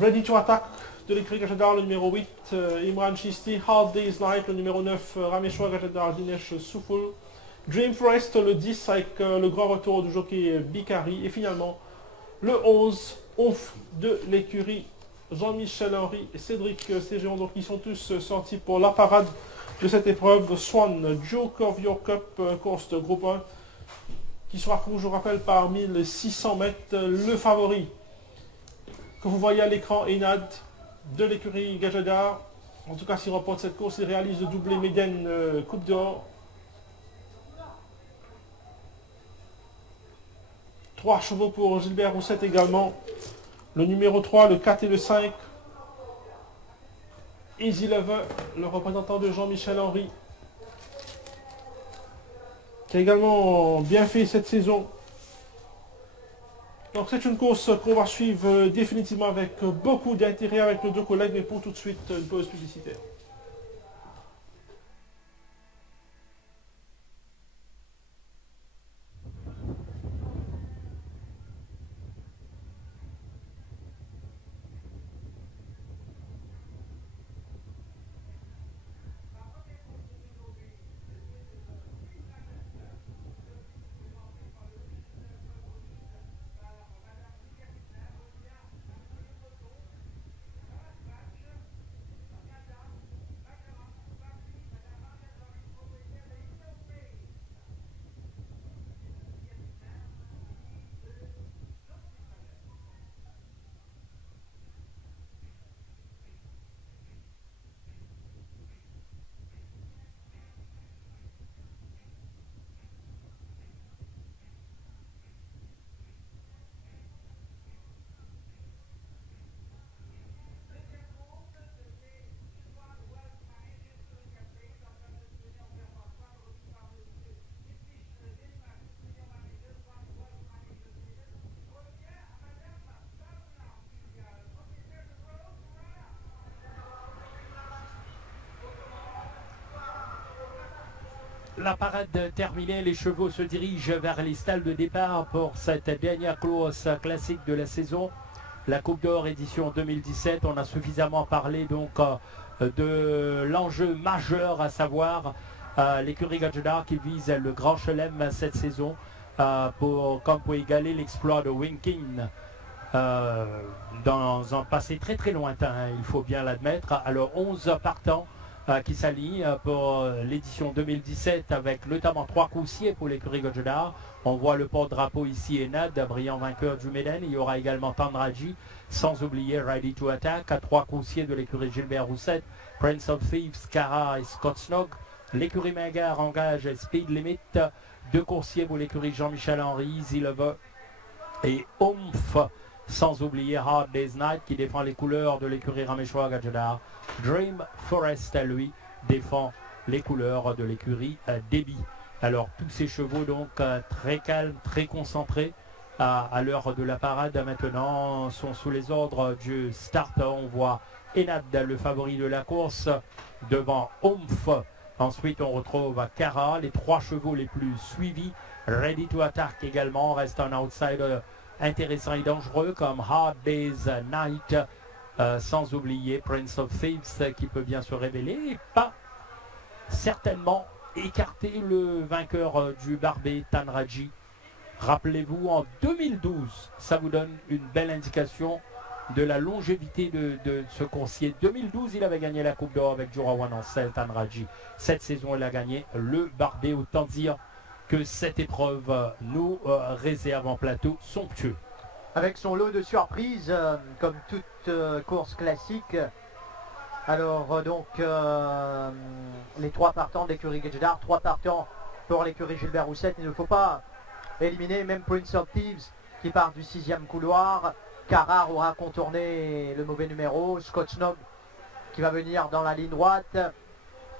Ready to Attack de l'écurie Gajadar, le numéro 8, Imran Chisti, Hard Day's Night, le numéro 9, Rameshwar Gajadar, Dinesh Soufoul, Dream Forest, le 10 avec le grand retour du jockey Bikari, et finalement le 11, Oomph de l'écurie Jean-Michel Henry et Cédric Ségéon, donc ils sont tous sortis pour la parade de cette épreuve, Swan, Duke of York Cup, course de groupe 1, qui sera, je vous rappelle, par 1600 mètres, le favori que vous voyez à l'écran, Enad, de l'écurie Gajadar. En tout cas, s'il remporte cette course, il réalise le doublé Méden Coupe d'Or. 3 chevaux pour Gilbert Roussette également. Le numéro 3, le 4 et le 5. Easy Lover, le représentant de Jean-Michel Henry, qui a également bien fait cette saison. Donc c'est une course qu'on va suivre définitivement avec beaucoup d'intérêt avec nos 2 collègues, mais pour tout de suite, une pause publicitaire. La parade terminée, les chevaux se dirigent vers les stalles de départ pour cette dernière course classique de la saison. La Coupe d'Or édition 2017, on a suffisamment parlé donc de l'enjeu majeur, à savoir l'écurie Gajadar qui vise le Grand Chelem cette saison pour égaler l'exploit de Winking dans un passé très très lointain, hein, il faut bien l'admettre. Alors 11 partants qui s'aligne pour l'édition 2017 avec notamment 3 coussiers pour l'écurie Gajadar. On voit le porte-drapeau ici, Enad, brillant vainqueur du Méden. Il y aura également Tandraji, sans oublier Ready to Attack, à 3 coussiers de l'écurie Gilbert Roussette, Prince of Thieves, Cara et Scott Snog. L'écurie Mingar engage Speed Limit, 2 coursiers pour l'écurie Jean-Michel Henry, Easy Lover et Oomph. Sans oublier Hard Day's Night qui défend les couleurs de l'écurie Rameshwar Gajadar. Dream Forest, lui, défend les couleurs de l'écurie Debbie. Alors tous ces chevaux donc très calmes, très concentrés à l'heure de la parade maintenant sont sous les ordres du starter. On voit Enad, le favori de la course, devant Oomph. Ensuite on retrouve Cara, les 3 chevaux les plus suivis. Ready to Attack également reste un outsider intéressant et dangereux comme Hard Day's Night, sans oublier Prince of Thieves qui peut bien se révéler et pas certainement écarter le vainqueur du Barbet, Tandraji. Rappelez-vous, en 2012, ça vous donne une belle indication de la longévité de ce coursier. 2012, il avait gagné la Coupe d'Or avec Jura One en selle, Tandraji. Cette saison, il a gagné le Barbet. Autant dire que cette épreuve nous réserve en plateau somptueux. Avec son lot de surprises, comme toute course classique. Alors donc les 3 partants de l'écurie Gadjadar, 3 partants pour l'écurie Gilbert Rousset. Il ne faut pas éliminer même Prince of Thieves qui part du 6e couloir. Carrard aura contourné le mauvais numéro. Scott Snog qui va venir dans la ligne droite.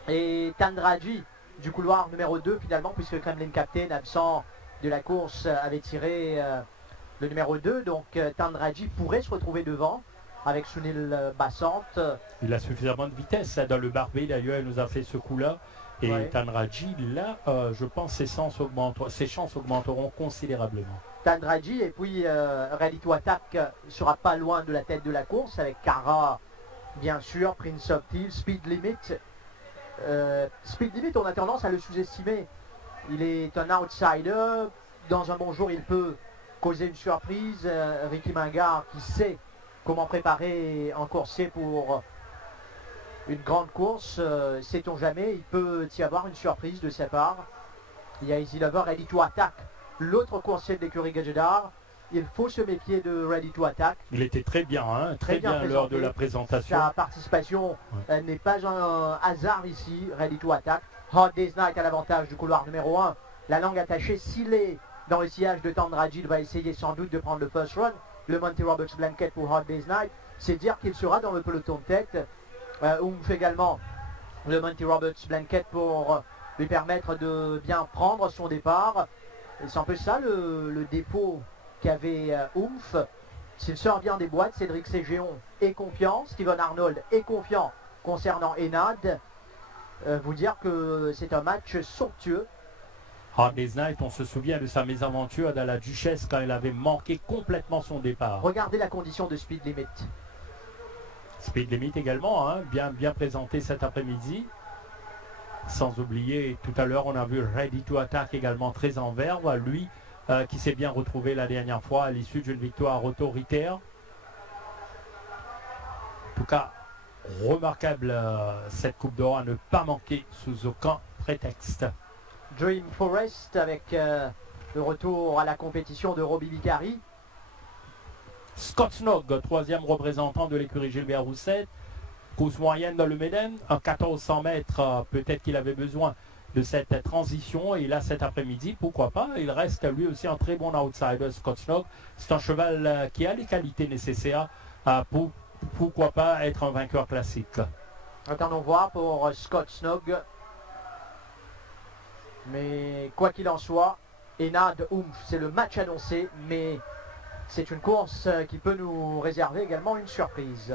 Et Tandraji du couloir numéro 2 finalement, puisque Kremlin Captain, absent de la course, avait tiré le numéro 2. Donc Tandraji pourrait se retrouver devant avec Sunil Bassant. Il a suffisamment de vitesse dans le Barbet, d'ailleurs il nous a fait ce coup-là. Et ouais. Tandraji, là, je pense ses chances augmenteront considérablement. Tandraji, et puis Ready to Attack sera pas loin de la tête de la course avec Cara, bien sûr, Prince of Thieves, Speed Limit. Speed Limit, on a tendance à le sous-estimer. Il est un outsider. Dans un bon jour, il peut causer une surprise. Ricky Mingard qui sait comment préparer un coursier pour une grande course, sait-on jamais, il peut y avoir une surprise de sa part. Il y a Easy Lover, Ready to Attack, l'autre coursier de l'écurie Gadjadar. Il faut se méfier de Ready to Attack. Il était très bien, hein, très bien lors de la présentation. Sa participation n'est pas un hasard ici, Ready to Attack. Hard Day's Night à l'avantage du couloir numéro 1. La langue attachée, s'il est dans le sillage de Tandraji, il va essayer sans doute de prendre le first run. Le Monty Roberts Blanket pour Hard Day's Night, c'est dire qu'il sera dans le peloton de tête. Oomph également, le Monty Roberts Blanket pour lui permettre de bien prendre son départ. C'est un peu ça le défaut qu'avait Oomph. S'il sort bien des boîtes, Cédric Ségéon est confiant, Steven Arnold est confiant concernant Enad. Vous dire que c'est un match somptueux. Hard Day's Night, on se souvient de sa mésaventure dans la Duchesse quand il avait manqué complètement son départ. Regardez la condition de Speed Limit. Speed Limit également, hein, bien présenté cet après-midi. Sans oublier, tout à l'heure, on a vu Ready to Attack également très en verve. Lui qui s'est bien retrouvé la dernière fois à l'issue d'une victoire autoritaire. En tout cas, remarquable cette Coupe d'Or à ne pas manquer sous aucun prétexte. Dream Forest avec le retour à la compétition de Robbie Vicari. Scott Snog, 3e représentant de l'écurie Gilbert Rousset. Course moyenne dans le Méden, un 1400 mètres, peut-être qu'il avait besoin de cette transition. Et là, cet après-midi, pourquoi pas, il reste lui aussi un très bon outsider, Scott Snog. C'est un cheval qui a les qualités nécessaires pour, pourquoi pas, être un vainqueur classique. Attendons voir pour Scott Snog. Mais quoi qu'il en soit, Enad Oomph, c'est le match annoncé, mais c'est une course qui peut nous réserver également une surprise.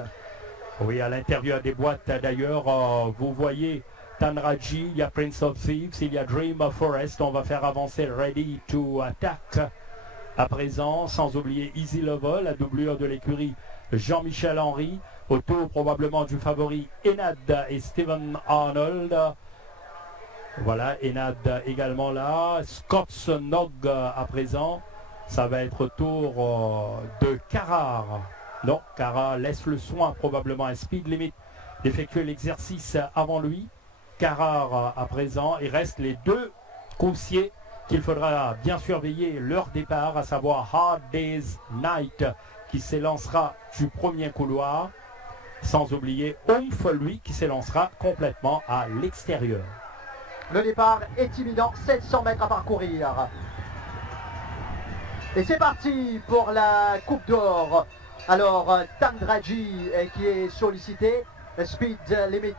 Oui, à l'intérieur des boîtes d'ailleurs, vous voyez Tandraji, il y a Prince of Thieves, il y a Dream Forest. On va faire avancer Ready to Attack à présent, sans oublier Easy Lover, la doublure de l'écurie Jean-Michel Henry, autour probablement du favori Enad et Steven Arnold. Voilà, Enad également là. Scott Snog à présent. Ça va être au tour de Carrard. Non, Carrard laisse le soin probablement à Speed Limit d'effectuer l'exercice avant lui. Carrard à présent. Il reste les 2 coursiers qu'il faudra bien surveiller leur départ, à savoir Hard Day's Night qui s'élancera du premier couloir. Sans oublier Oomph, lui, qui s'élancera complètement à l'extérieur. Le départ est imminent, 700 mètres à parcourir. Et c'est parti pour la Coupe d'Or. Alors, Tandraji qui est sollicité, Speed Limit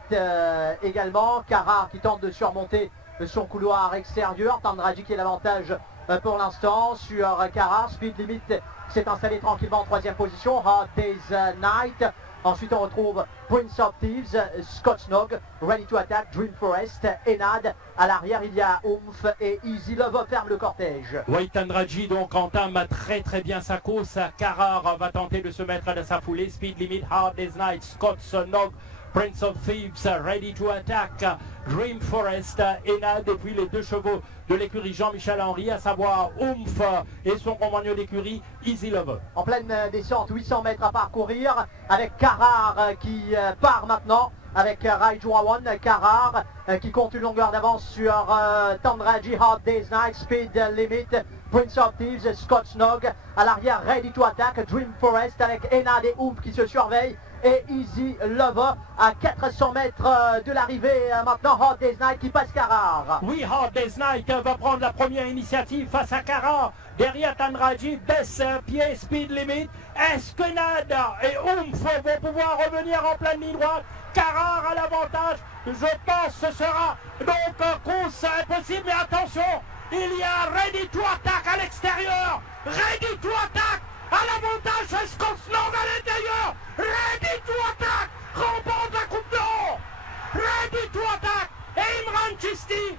également, Carrard qui tente de surmonter son couloir extérieur, Tandraji qui est l'avantage pour l'instant sur Carrard. Speed Limit s'est installé tranquillement en 3e position, Hard Day's Night. Ensuite, on retrouve Prince of Thieves, Scott Snog, Ready to Attack, Dream Forest, Enad. À l'arrière, il y a Oomph et Easy Love ferme le cortège. Oui, Tandraji donc entame très bien sa course. Carrard va tenter de se mettre dans sa foulée. Speed Limit, Hard Day's Night, Scott Snog, Prince of Thieves, Ready to Attack, Dream Forest, Enad, et puis les 2 chevaux de l'écurie Jean-Michel Henry, à savoir Oomph et son compagnon d'écurie Easy Love. En pleine descente, 800 mètres à parcourir avec Carrard qui part maintenant. avec Raijuawan, Carrard qui compte une longueur d'avance sur Tandraji, Hard Day's Night, Speed Limit, Prince of Thieves, Scott Snog. À l'arrière, Ready to Attack, Dream Forest avec Enad et Oomph qui se surveillent. Et Easy Lover à 400 mètres de l'arrivée. Maintenant, Hard Day's Night qui passe Carrard. Oui, Hard Day's Night va prendre la première initiative face à Carrard. Derrière Tandraji, baisse un pied, Speed Limit. Est-ce que Nada et Oomph vont pouvoir revenir en pleine ligne droite? Carrard a l'avantage. Je pense que ce sera donc course impossible. Mais attention, il y a Ready to Attack à l'extérieur. Ready to Attack à l'avantage, c'est Scott Snog à l'intérieur. Ready to Attack remporte la Coupe d'Or. Ready to Attack et Imran Chisti,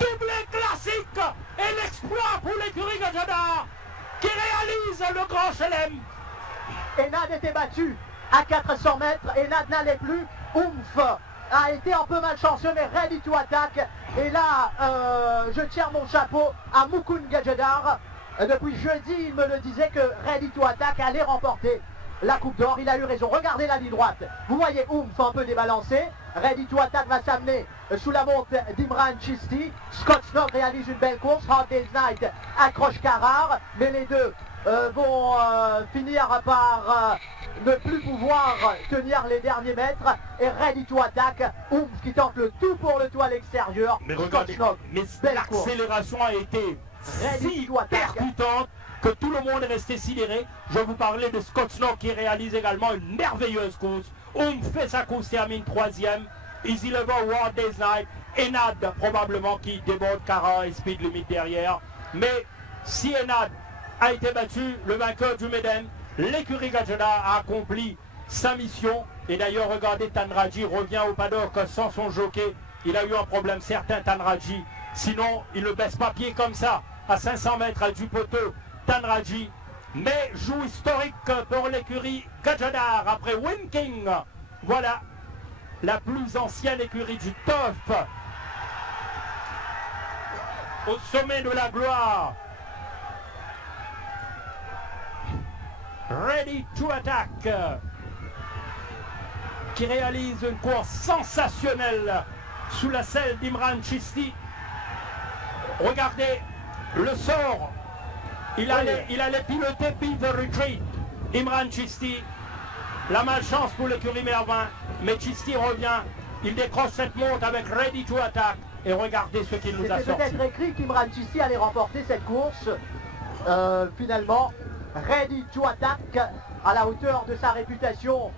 doublé classique et l'exploit pour l'écurie Gajadar qui réalise le grand chelem. Enad était battu à 400 mètres, Enad n'allait plus. Oomph a été un peu malchanceux, mais Ready to Attack. Et là, je tire mon chapeau à Mukund Gajadar. Depuis jeudi, il me le disait que Ready to Attack allait remporter la Coupe d'Or. Il a eu raison. Regardez la ligne droite. Vous voyez Oomph un peu débalancé. Ready to Attack va s'amener sous la monte d'Imran Chisti. Scott Snog réalise une belle course. Hard Day's Night accroche Carrard. Mais les deux vont finir par ne plus pouvoir tenir les derniers mètres. Et Ready to Attack, Oomph qui tente le tout pour le tout à l'extérieur. Mais Scott regardez, Snog, mais belle course. l'accélération a été si percutante que tout le monde est resté sidéré. Je vous parlais de Scott Snog qui réalise également une merveilleuse course. Oomph fait sa course, termine 3e. Easy Lover, Hard Day's Night, Enad probablement qui déborde Carrard et Speed Limit derrière. Mais si Enad a été battu, le vainqueur du Méden, l'écurie Gajadar a accompli sa mission. Et d'ailleurs, regardez, Tandraji revient au paddock sans son jockey. Il a eu un problème certain, Tandraji. Sinon, il ne baisse pas pied comme ça, à 500 mètres du poteau, Tandraji. Mais joue historique pour l'écurie Gajadar après Winking. Voilà la plus ancienne écurie du TOF. Au sommet de la gloire. Ready to Attack qui réalise une course sensationnelle sous la selle d'Imran Chisti. Regardez le sort. Il allait piloter Peter Retreat. Imran Chisti. La malchance pour l'écurie Mervin. Mais Chisti revient. Il décroche cette monte avec Ready to Attack. Et regardez ce qu'il nous a sorti. C'était peut-être écrit qu'Imran Chisti allait remporter cette course. Finalement, Ready to Attack à la hauteur de sa réputation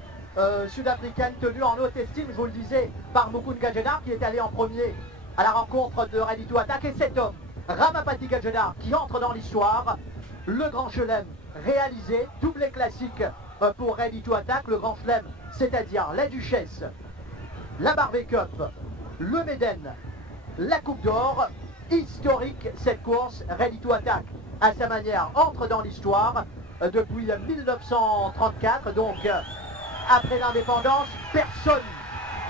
sud-africaine tenue en haute estime, je vous le disais, par Mukund Gajadar qui est allé en premier à la rencontre de Ready to Attack. Et cet homme, Ramapati Gajadar, qui entre dans l'histoire, le Grand Chelem réalisé, doublé classique pour Ready to Attack, le Grand Chelem, c'est-à-dire la Duchesse, la Barbet Cup, le Méden, la Coupe d'Or, historique cette course. Ready to Attack à sa manière entre dans l'histoire depuis 1934, donc après l'indépendance, personne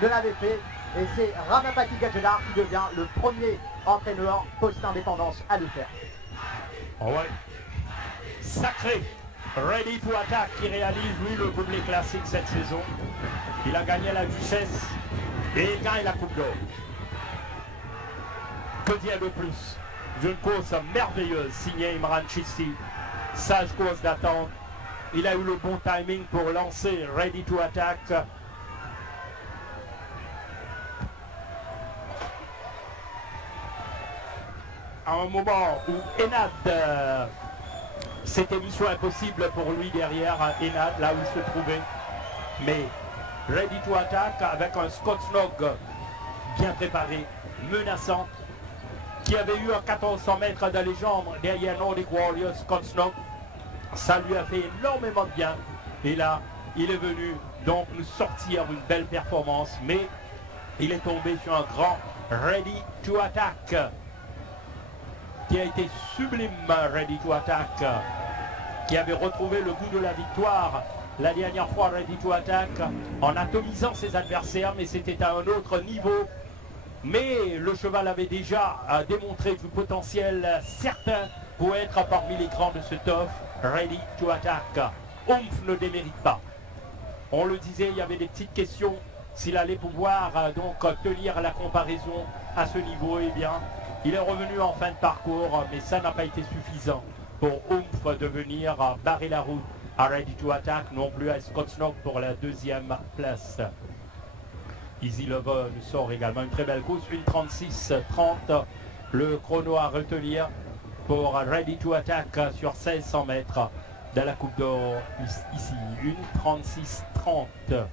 ne l'avait fait et c'est Ramapati Gajadar qui devient le premier entraîneur post-indépendance à le faire. Oh ouais, sacré Ready to Attack qui réalise lui le doublé classique cette saison. Il a gagné la Duchesse et il gagne la Coupe d'Or. Que dire de plus d'une course merveilleuse signée Imran Chisti. Sage course d'attente. Il a eu le bon timing pour lancer Ready to Attack. À un moment où Enad, c'était mission impossible pour lui derrière Enad, là où il se trouvait. Mais Ready to Attack avec un Scott Snog bien préparé, menaçant, qui avait eu un 1400 mètres de légende derrière Nordic Warriors, Scott Snog. Ça lui a fait énormément de bien. Et là, il est venu donc nous sortir une belle performance. Mais il est tombé sur un grand Ready to Attack qui a été sublime. Ready to Attack qui avait retrouvé le goût de la victoire la dernière fois. Ready to Attack en atomisant ses adversaires, mais c'était à un autre niveau. Mais le cheval avait déjà démontré du potentiel certain pour être parmi les grands de ce TOF. Ready to Attack. Oomph ne démérite pas. On le disait, il y avait des petites questions s'il allait pouvoir donc tenir la comparaison à ce niveau. Eh bien, il est revenu en fin de parcours, mais ça n'a pas été suffisant pour Oomph de venir barrer la route à Ready to Attack, non plus à Scott Snog pour la deuxième place. Easy Lover nous sort également une très belle course, 1:36:30, le chrono à retenir pour Ready to Attack sur 1600 mètres de la Coupe d'Or ici, 1:36:30.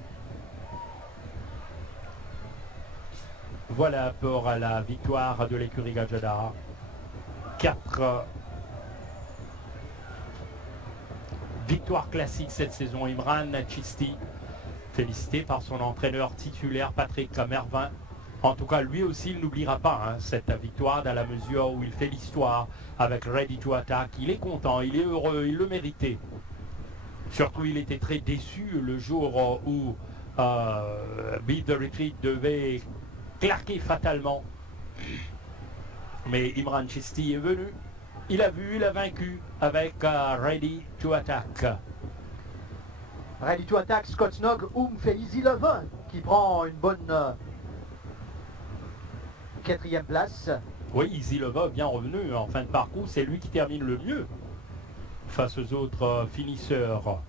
Voilà pour la victoire de l'écurie Gajadar. 4 victoires classiques cette saison. Imran Chisti, félicité par son entraîneur titulaire Patrick Mervin. En tout cas, lui aussi, il n'oubliera pas cette victoire dans la mesure où il fait l'histoire avec Ready to Attack. Il est content, il est heureux, il le méritait. Surtout, il était très déçu le jour où Beat the Retreat devait claquer fatalement. Mais Imran Chisti est venu. Il a vu, il a vaincu avec Ready to Attack. Ready to Attack, Scott Snog, Oomph et Easy Lover qui prend une bonne 4e place. Oui, Easy Lover bien revenu en fin de parcours. C'est lui qui termine le mieux face aux autres finisseurs.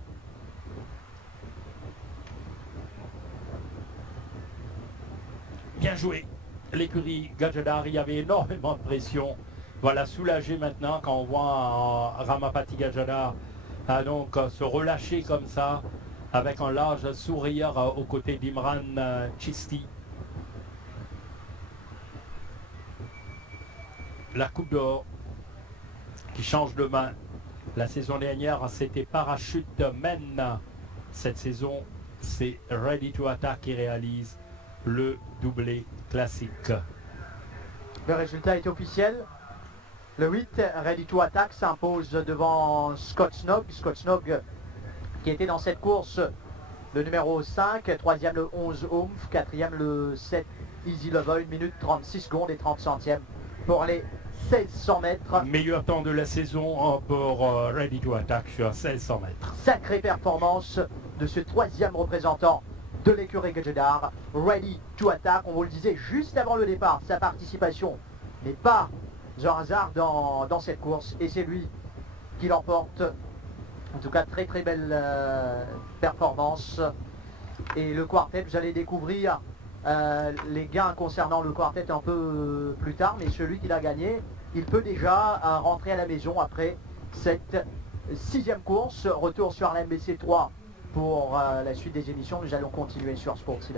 Bien joué. L'écurie Gajadar, il y avait énormément de pression. Voilà, soulagé maintenant quand on voit Ramapati Gajadar donc se relâcher comme ça, avec un large sourire aux côtés d'Imran Chisti. La Coupe d'Or qui change de main. La saison dernière, c'était Parachute Men. Cette saison, c'est Ready to Attack qui réalise le doublé classique. Le résultat est officiel. Le 8, Ready to Attack, s'impose devant Scott Snog. Scott Snog qui était dans cette course le numéro 5, 3e le 11 Oomph, 4e le 7 Easy Lover, 1 minute 36 secondes et 30 centièmes pour les 1600 mètres. Meilleur temps de la saison pour Ready to Attack sur 1600 mètres. Sacrée performance de ce 3e représentant de l'écurie Gajadar, Ready to Attack. On vous le disait juste avant le départ, sa participation n'est pas un hasard dans cette course et c'est lui qui l'emporte. En tout cas, très très belle performance. Et le quartet, vous allez découvrir les gains concernant le quartet un peu plus tard, mais celui qui l'a gagné, il peut déjà rentrer à la maison après cette 6e course. Retour sur la MBC 3 pour la suite des émissions. Nous allons continuer sur Sports 11.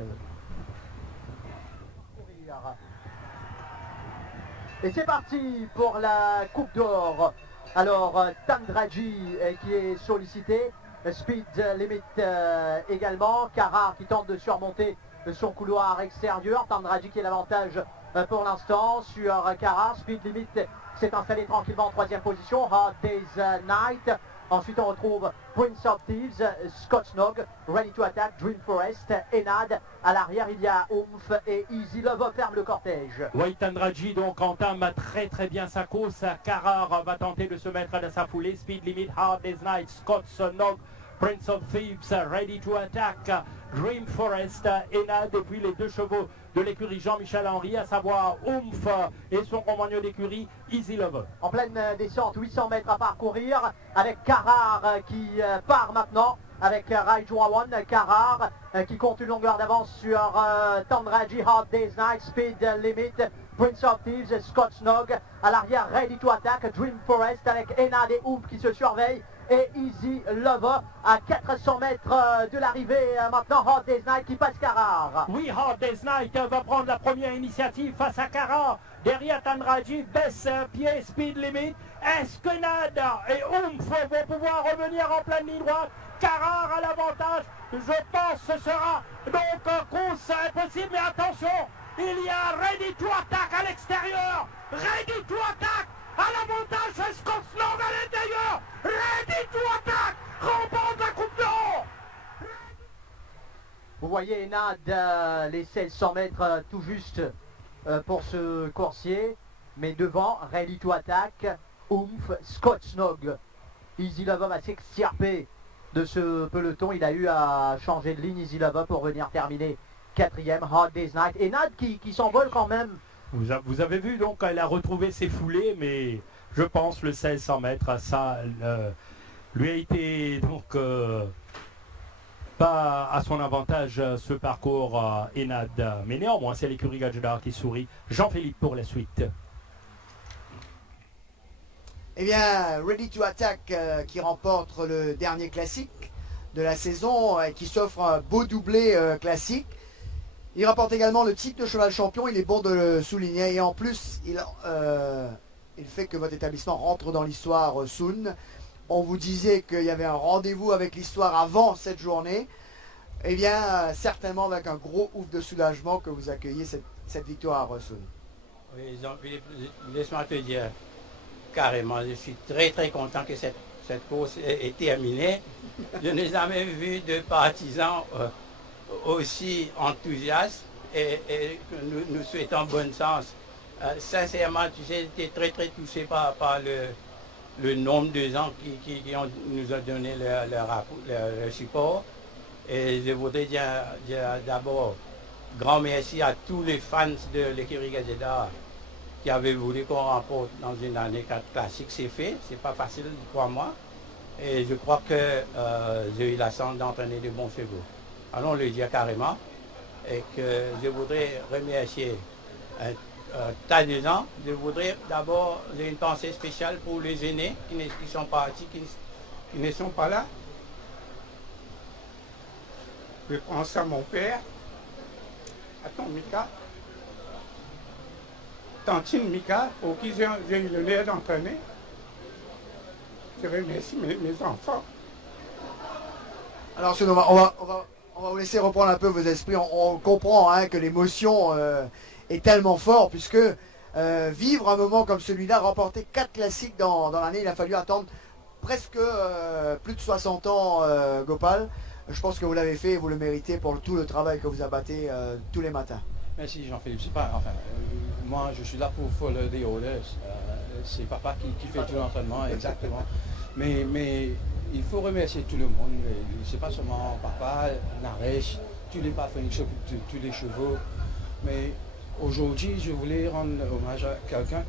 Et c'est parti pour la Coupe d'Or. Alors, Tandraji qui est sollicité, Speed Limit également, Carrard qui tente de surmonter son couloir extérieur, Tandraji qui est l'avantage pour l'instant sur Carrard. Speed Limit s'est installé tranquillement en 3e position, Hard Day's Night. Ensuite on retrouve Prince of Thieves, Scott Snog, Ready to Attack, Dream Forest, Enad. À l'arrière il y a Oomph et Easy Love ferme le cortège. White Tandraji donc entame très bien sa course. Carrard va tenter de se mettre à sa foulée. Speed Limit, Hard Day's Night, Scott Snog, Prince of Thieves, Ready to Attack, Dream Forest, Enad, et puis les 2 chevaux de l'écurie Jean-Michel Henry, à savoir Oomph et son compagnon d'écurie Easy Love. En pleine descente, 800 mètres à parcourir avec Carrard qui part maintenant avec Raijuawan. Carrard qui compte une longueur d'avance sur Tandraji, Hard Day's Night, Speed Limit, Prince of Thieves, Scott Snog. À l'arrière, Ready to Attack, Dream Forest avec Enad et Oomph qui se surveillent. Et Easy Lover à 400 mètres de l'arrivée. Maintenant, Hard Day's Night qui passe Carrard. Oui, Hard Day's Night va prendre la première initiative face à Carrard. Derrière Tandraji, baisse pied, Speed Limit. Est-ce que Nada et Oomph vont pouvoir revenir en pleine ligne droite? Carrard a l'avantage. Je pense que ce sera donc course impossible. Mais attention, il y a Ready to Attack à l'extérieur. Ready to Attack à l'avantage, c'est Scott Snog à l'intérieur. Ready to Attack remporte la Coupe d'Or. Vous voyez Enad, les 1600 mètres tout juste pour ce coursier. Mais devant, Ready to Attack, Oomph, Scott Snog. Easy Love va s'extirper de ce peloton. Il a eu à changer de ligne, Easy Love, pour venir terminer 4e Hard Day's Night. Enad qui s'envole quand même. Vous avez vu, donc, elle a retrouvé ses foulées, mais je pense le 1600 mètres, ça lui a été donc pas à son avantage ce parcours Enad. Mais néanmoins, c'est l'écurie Gadjedar qui sourit. Jean-Philippe pour la suite. Eh bien, Ready to Attack qui remporte le dernier classique de la saison et qui s'offre un beau doublé classique. Il remporte également le titre de cheval champion, il est bon de le souligner. Et en plus, il fait que votre établissement rentre dans l'histoire soon. On vous disait qu'il y avait un rendez-vous avec l'histoire avant cette journée. Eh bien, certainement avec un gros ouf de soulagement que vous accueillez cette victoire à Rossoun. Oui, Jean-Philippe, laisse-moi te dire carrément, je suis très très content que cette course est terminée. Je n'ai jamais vu de partisans aussi enthousiastes et que nous souhaitons bonne chance. Sincèrement, tu sais, j'étais très très touché par le nombre de gens qui nous ont donné le support. Et je voudrais dire d'abord grand merci à tous les fans de l'écurie Gadjedar qui avaient voulu qu'on remporte dans une année classique. C'est fait, c'est pas facile, crois-moi. Et je crois que j'ai eu la chance d'entraîner de bons chevaux. Allons le dire carrément. Et que je voudrais remercier tas de gens. Je voudrais d'abord, j'ai une pensée spéciale pour les aînés qui sont partis, qui ne sont pas là. Je pense à mon père, à ton Mika, Tantine Mika, pour qui j'ai eu le lait d'entraîner. Je remercie mes enfants. Alors, on va vous laisser reprendre un peu vos esprits. On comprend que l'émotion est tellement forte, puisque vivre un moment comme celui-là, remporter 4 classiques dans l'année, il a fallu attendre presque plus de 60 ans, Gopal. Je pense que vous l'avez fait et vous le méritez pour tout le travail que vous abattez tous les matins. Merci Jean-Philippe. Moi je suis là pour follow the orders. C'est papa qui fait tout l'entraînement, exactement. Mais il faut remercier tout le monde. C'est pas seulement papa, Naresh, tous les parfums, tous les chevaux. Mais aujourd'hui, je voulais rendre hommage à quelqu'un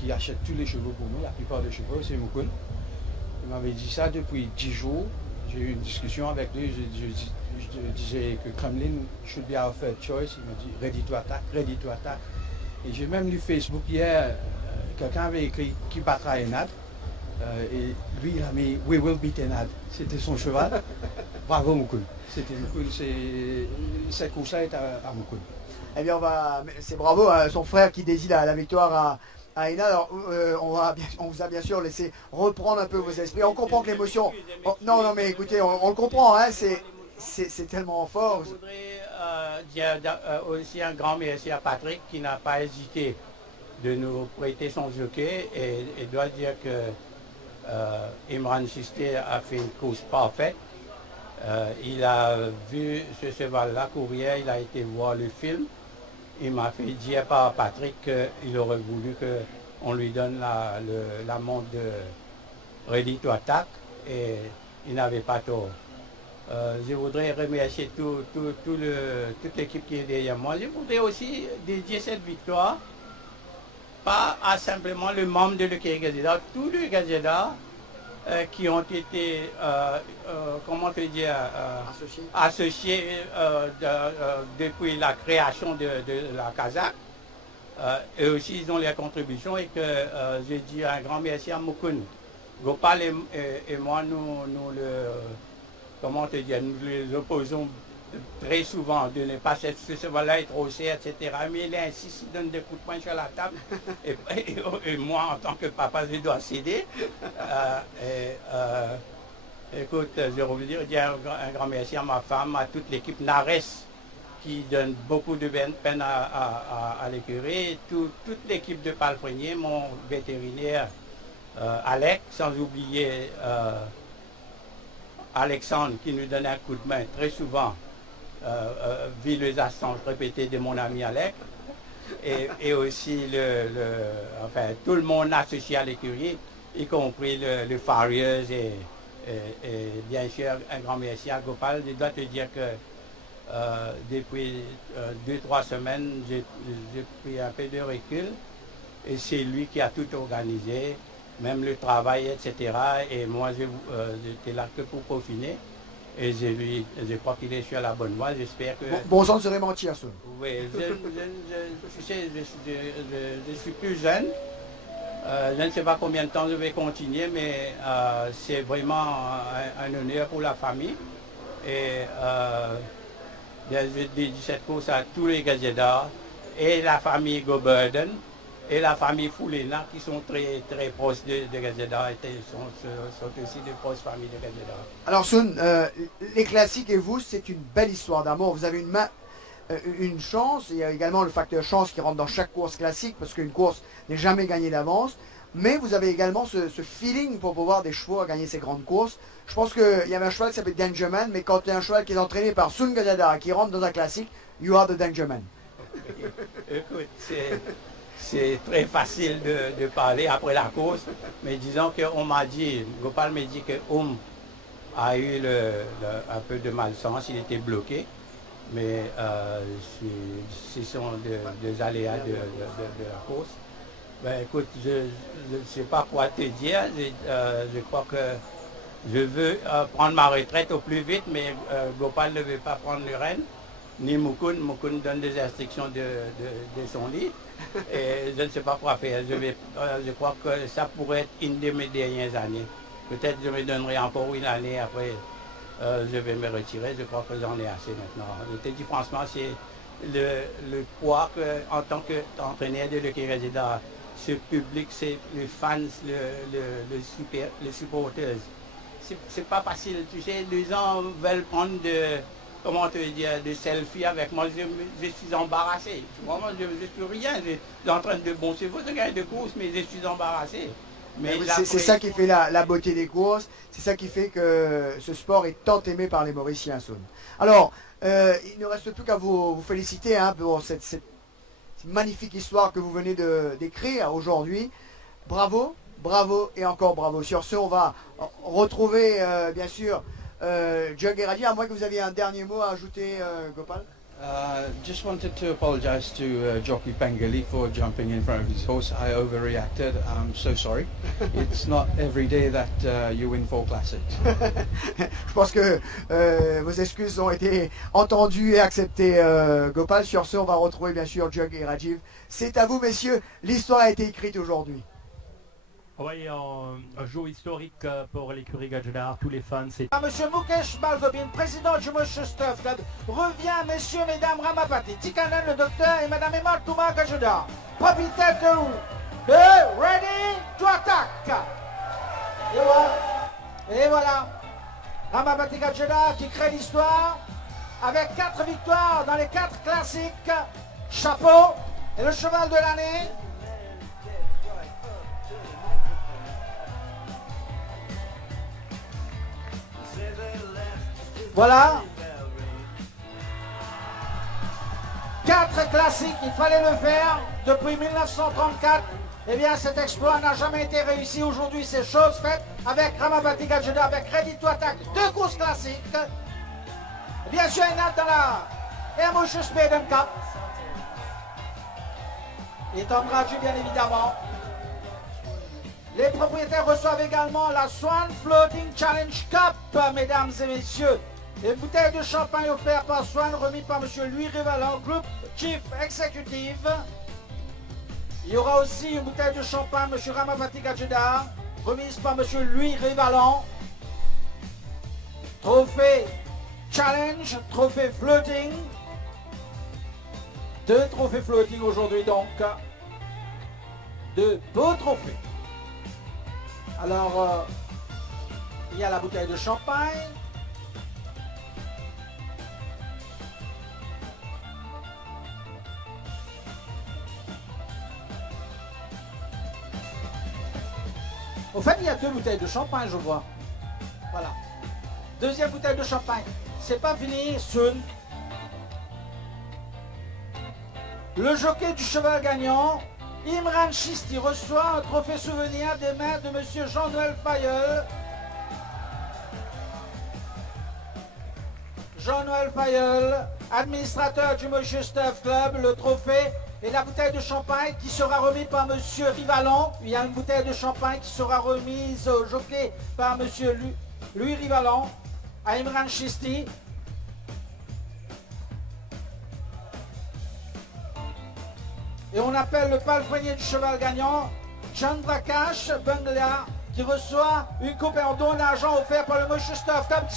qui achète tous les chevaux pour nous. La plupart des chevaux, c'est Mukun. Il m'avait dit ça depuis 10 jours. J'ai eu une discussion avec lui, je disais que Kremlin should be our third choice. Il m'a dit ready to attack, ready to attack. Et j'ai même lu Facebook hier, quelqu'un avait écrit qui battra Enad. Et lui il a mis we will beat Enad. C'était son cheval. Bravo Mukun. C'était Mukun, cette course-là est à Mukun. Eh bien c'est bravo à son frère qui décide la victoire à Enad. Alors, on vous a bien sûr laissé reprendre un peu vos esprits. On comprend que l'émotion... non, mais écoutez, on le comprend, c'est tellement fort. Je voudrais dire aussi un grand merci à Patrick qui n'a pas hésité de nous prêter son jockey et doit dire que Imran Sisté a fait une course parfaite. Il a vu ce cheval-là courir, il a été voir le film. Il m'a fait dire par Patrick qu'il aurait voulu qu'on lui donne la montre de Ready to Attack et il n'avait pas tort. Je voudrais remercier toute l'équipe qui est derrière moi. Je voudrais aussi dédier cette victoire pas à simplement le membre de l'écurie Gadjedar, tous les Gadjedar qui ont été, comment te dire, associés depuis la création de la Kazakh. Et aussi ils ont les contributions et que je dis un grand merci à Mukun. Gopal et moi, nous les opposons très souvent de ne pas ce cheval-là être haussé, etc. Mais il insiste, il donne des coups de poing sur la table. Et moi, en tant que papa, je dois céder. Écoute, je voudrais dire un grand merci à ma femme, à toute l'équipe Nares, qui donne beaucoup de peine à l'écurie. Toute l'équipe de Palefrenier, mon vétérinaire Alec, sans oublier Alexandre qui nous donne un coup de main très souvent, vu les instances répétées de mon ami Alec, et aussi tout le monde associé à l'écurie, y compris le Farriers et bien sûr un grand merci à Gopal. Je dois te dire que depuis 2-3 semaines, j'ai pris un peu de recul et c'est lui qui a tout organisé, même le travail, etc. Et moi, j'étais là que pour peaufiner. Et je crois qu'il est sur la bonne voie. J'espère que... Bon sang serait mentir, ça. Oui, tu sais, je suis plus jeune. Je ne sais pas combien de temps je vais continuer, mais c'est vraiment un honneur pour la famille. Et je dédie cette course à tous les Gazédars et la famille Goburden et la famille Foulena qui sont très, très proches de Gazédar et sont aussi des proches familles de Gazédar. Alors Sun, les classiques et vous, c'est une belle histoire d'amour. Vous avez une chance, il y a également le facteur chance qui rentre dans chaque course classique parce qu'une course n'est jamais gagnée d'avance. Mais vous avez également ce feeling pour pouvoir des chevaux à gagner ces grandes courses. Je pense qu'il y avait un cheval qui s'appelle Dangerman, mais quand il y a un cheval qui est entraîné par Sun Gazédar et qui rentre dans un classique, you are the Dangerman. Écoute, c'est très facile de parler après la course, mais disons qu'on m'a dit, Gopal m'a dit que a eu un peu de malchance, il était bloqué, mais ce sont des aléas de la course. Ben, écoute, je ne sais pas quoi te dire, je crois que je veux prendre ma retraite au plus vite, mais Gopal ne veut pas prendre le rêne, ni Mukund. Mukund donne des instructions de son lit, et je ne sais pas quoi faire. Je crois que ça pourrait être une de mes dernières années. Peut-être je me donnerai encore une année, après je vais me retirer, je crois que j'en ai assez maintenant. Je te dis franchement, c'est le poids en tant qu'entraîneur de l'équipe Gazédar, ce public, c'est les fans, les supporters. C'est pas facile, tu sais, les gens veulent prendre de selfies avec moi, je suis embarrassé. Vraiment, je ne suis rien, je suis en train de c'est votre gars de course, mais je suis embarrassé. C'est ça qui fait la beauté des courses, c'est ça qui fait que ce sport est tant aimé par les Mauriciens, Sun. Alors, il ne reste plus qu'à vous féliciter pour cette magnifique histoire que vous venez d'écrire aujourd'hui. Bravo, bravo et encore bravo. Sur ce, on va retrouver bien sûr Jug et Rajiv, à moins que vous aviez un dernier mot à ajouter, Gopal. Just wanted to apologize to jockey Bengali for jumping in front of his horse. I overreacted. I'm so sorry. It's not every day that you win 4 classics. Je pense que vos excuses ont été entendues et acceptées, Gopal. Sur ce, on va retrouver bien sûr Jug et Rajiv. C'est à vous, messieurs. L'histoire a été écrite aujourd'hui. Oui, un jour historique pour l'écurie Gazédar, tous les fans. Monsieur Mukesh Balgobin, président du Manchester Club, revient, messieurs, mesdames, Ramapati, Tikanen, le docteur et madame Emma Touma Gazédar, propriétaire de Ready to Attack. Et voilà, Ramapati Gazédar qui crée l'histoire avec 4 victoires dans les 4 classiques. Chapeau, et le cheval de l'année. Voilà. 4 classiques, il fallait le faire depuis 1934. Eh bien, cet exploit n'a jamais été réussi. Aujourd'hui, c'est chose faite avec Ramapati Gazédar, avec Ready to Attack, 2 courses classiques. Bien sûr, il y en a dans la Hermosche Speden Cup. Il est en gratuit, bien évidemment. Les propriétaires reçoivent également la Swan Floating Challenge Cup, mesdames et messieurs. Les bouteilles de champagne offertes par Swan, remis par M. Louis Rivalan, Group Chief Executive. Il y aura aussi une bouteille de champagne, M. Ramapati Gazédar, remise par M. Louis Rivalan. Trophée Challenge, trophée Floating. 2 trophées Floating aujourd'hui donc. 2 beaux trophées. Alors, il y a la bouteille de champagne. Au fait, il y a 2 bouteilles de champagne, je vois. Voilà. 2e bouteille de champagne. C'est pas fini, Sun. Le jockey du cheval gagnant, Imran Chisti, reçoit un trophée souvenir des mains de M. Jean-Noël Fayeul. Jean-Noël Fayeul, administrateur du Monsieur Stuff Club, le trophée et la bouteille de champagne qui sera remise par Monsieur Rivalan. Il y a une bouteille de champagne qui sera remise au jockey par Monsieur Louis Rivalan à Imran Chisti. Et on appelle le palefrenier du cheval gagnant, Chandrakash Bangla, qui reçoit une coupe et un don d'argent offert par le Monsieur Stuff Club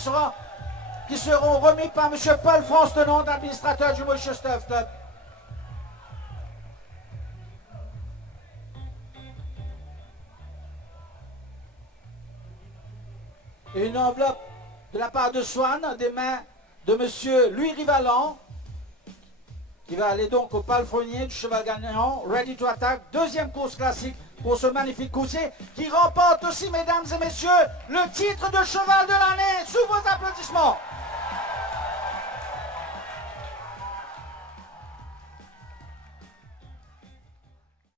qui seront remis par M. Paul France Tenant, administrateur du M. Stuff Club. Et une enveloppe de la part de Swan, des mains de M. Louis Rivalan, qui va aller donc au palefrenier du cheval gagnant, Ready to Attack, deuxième course classique pour ce magnifique coursier, qui remporte aussi, mesdames et messieurs, le titre de cheval de l'année, sous vos applaudissements.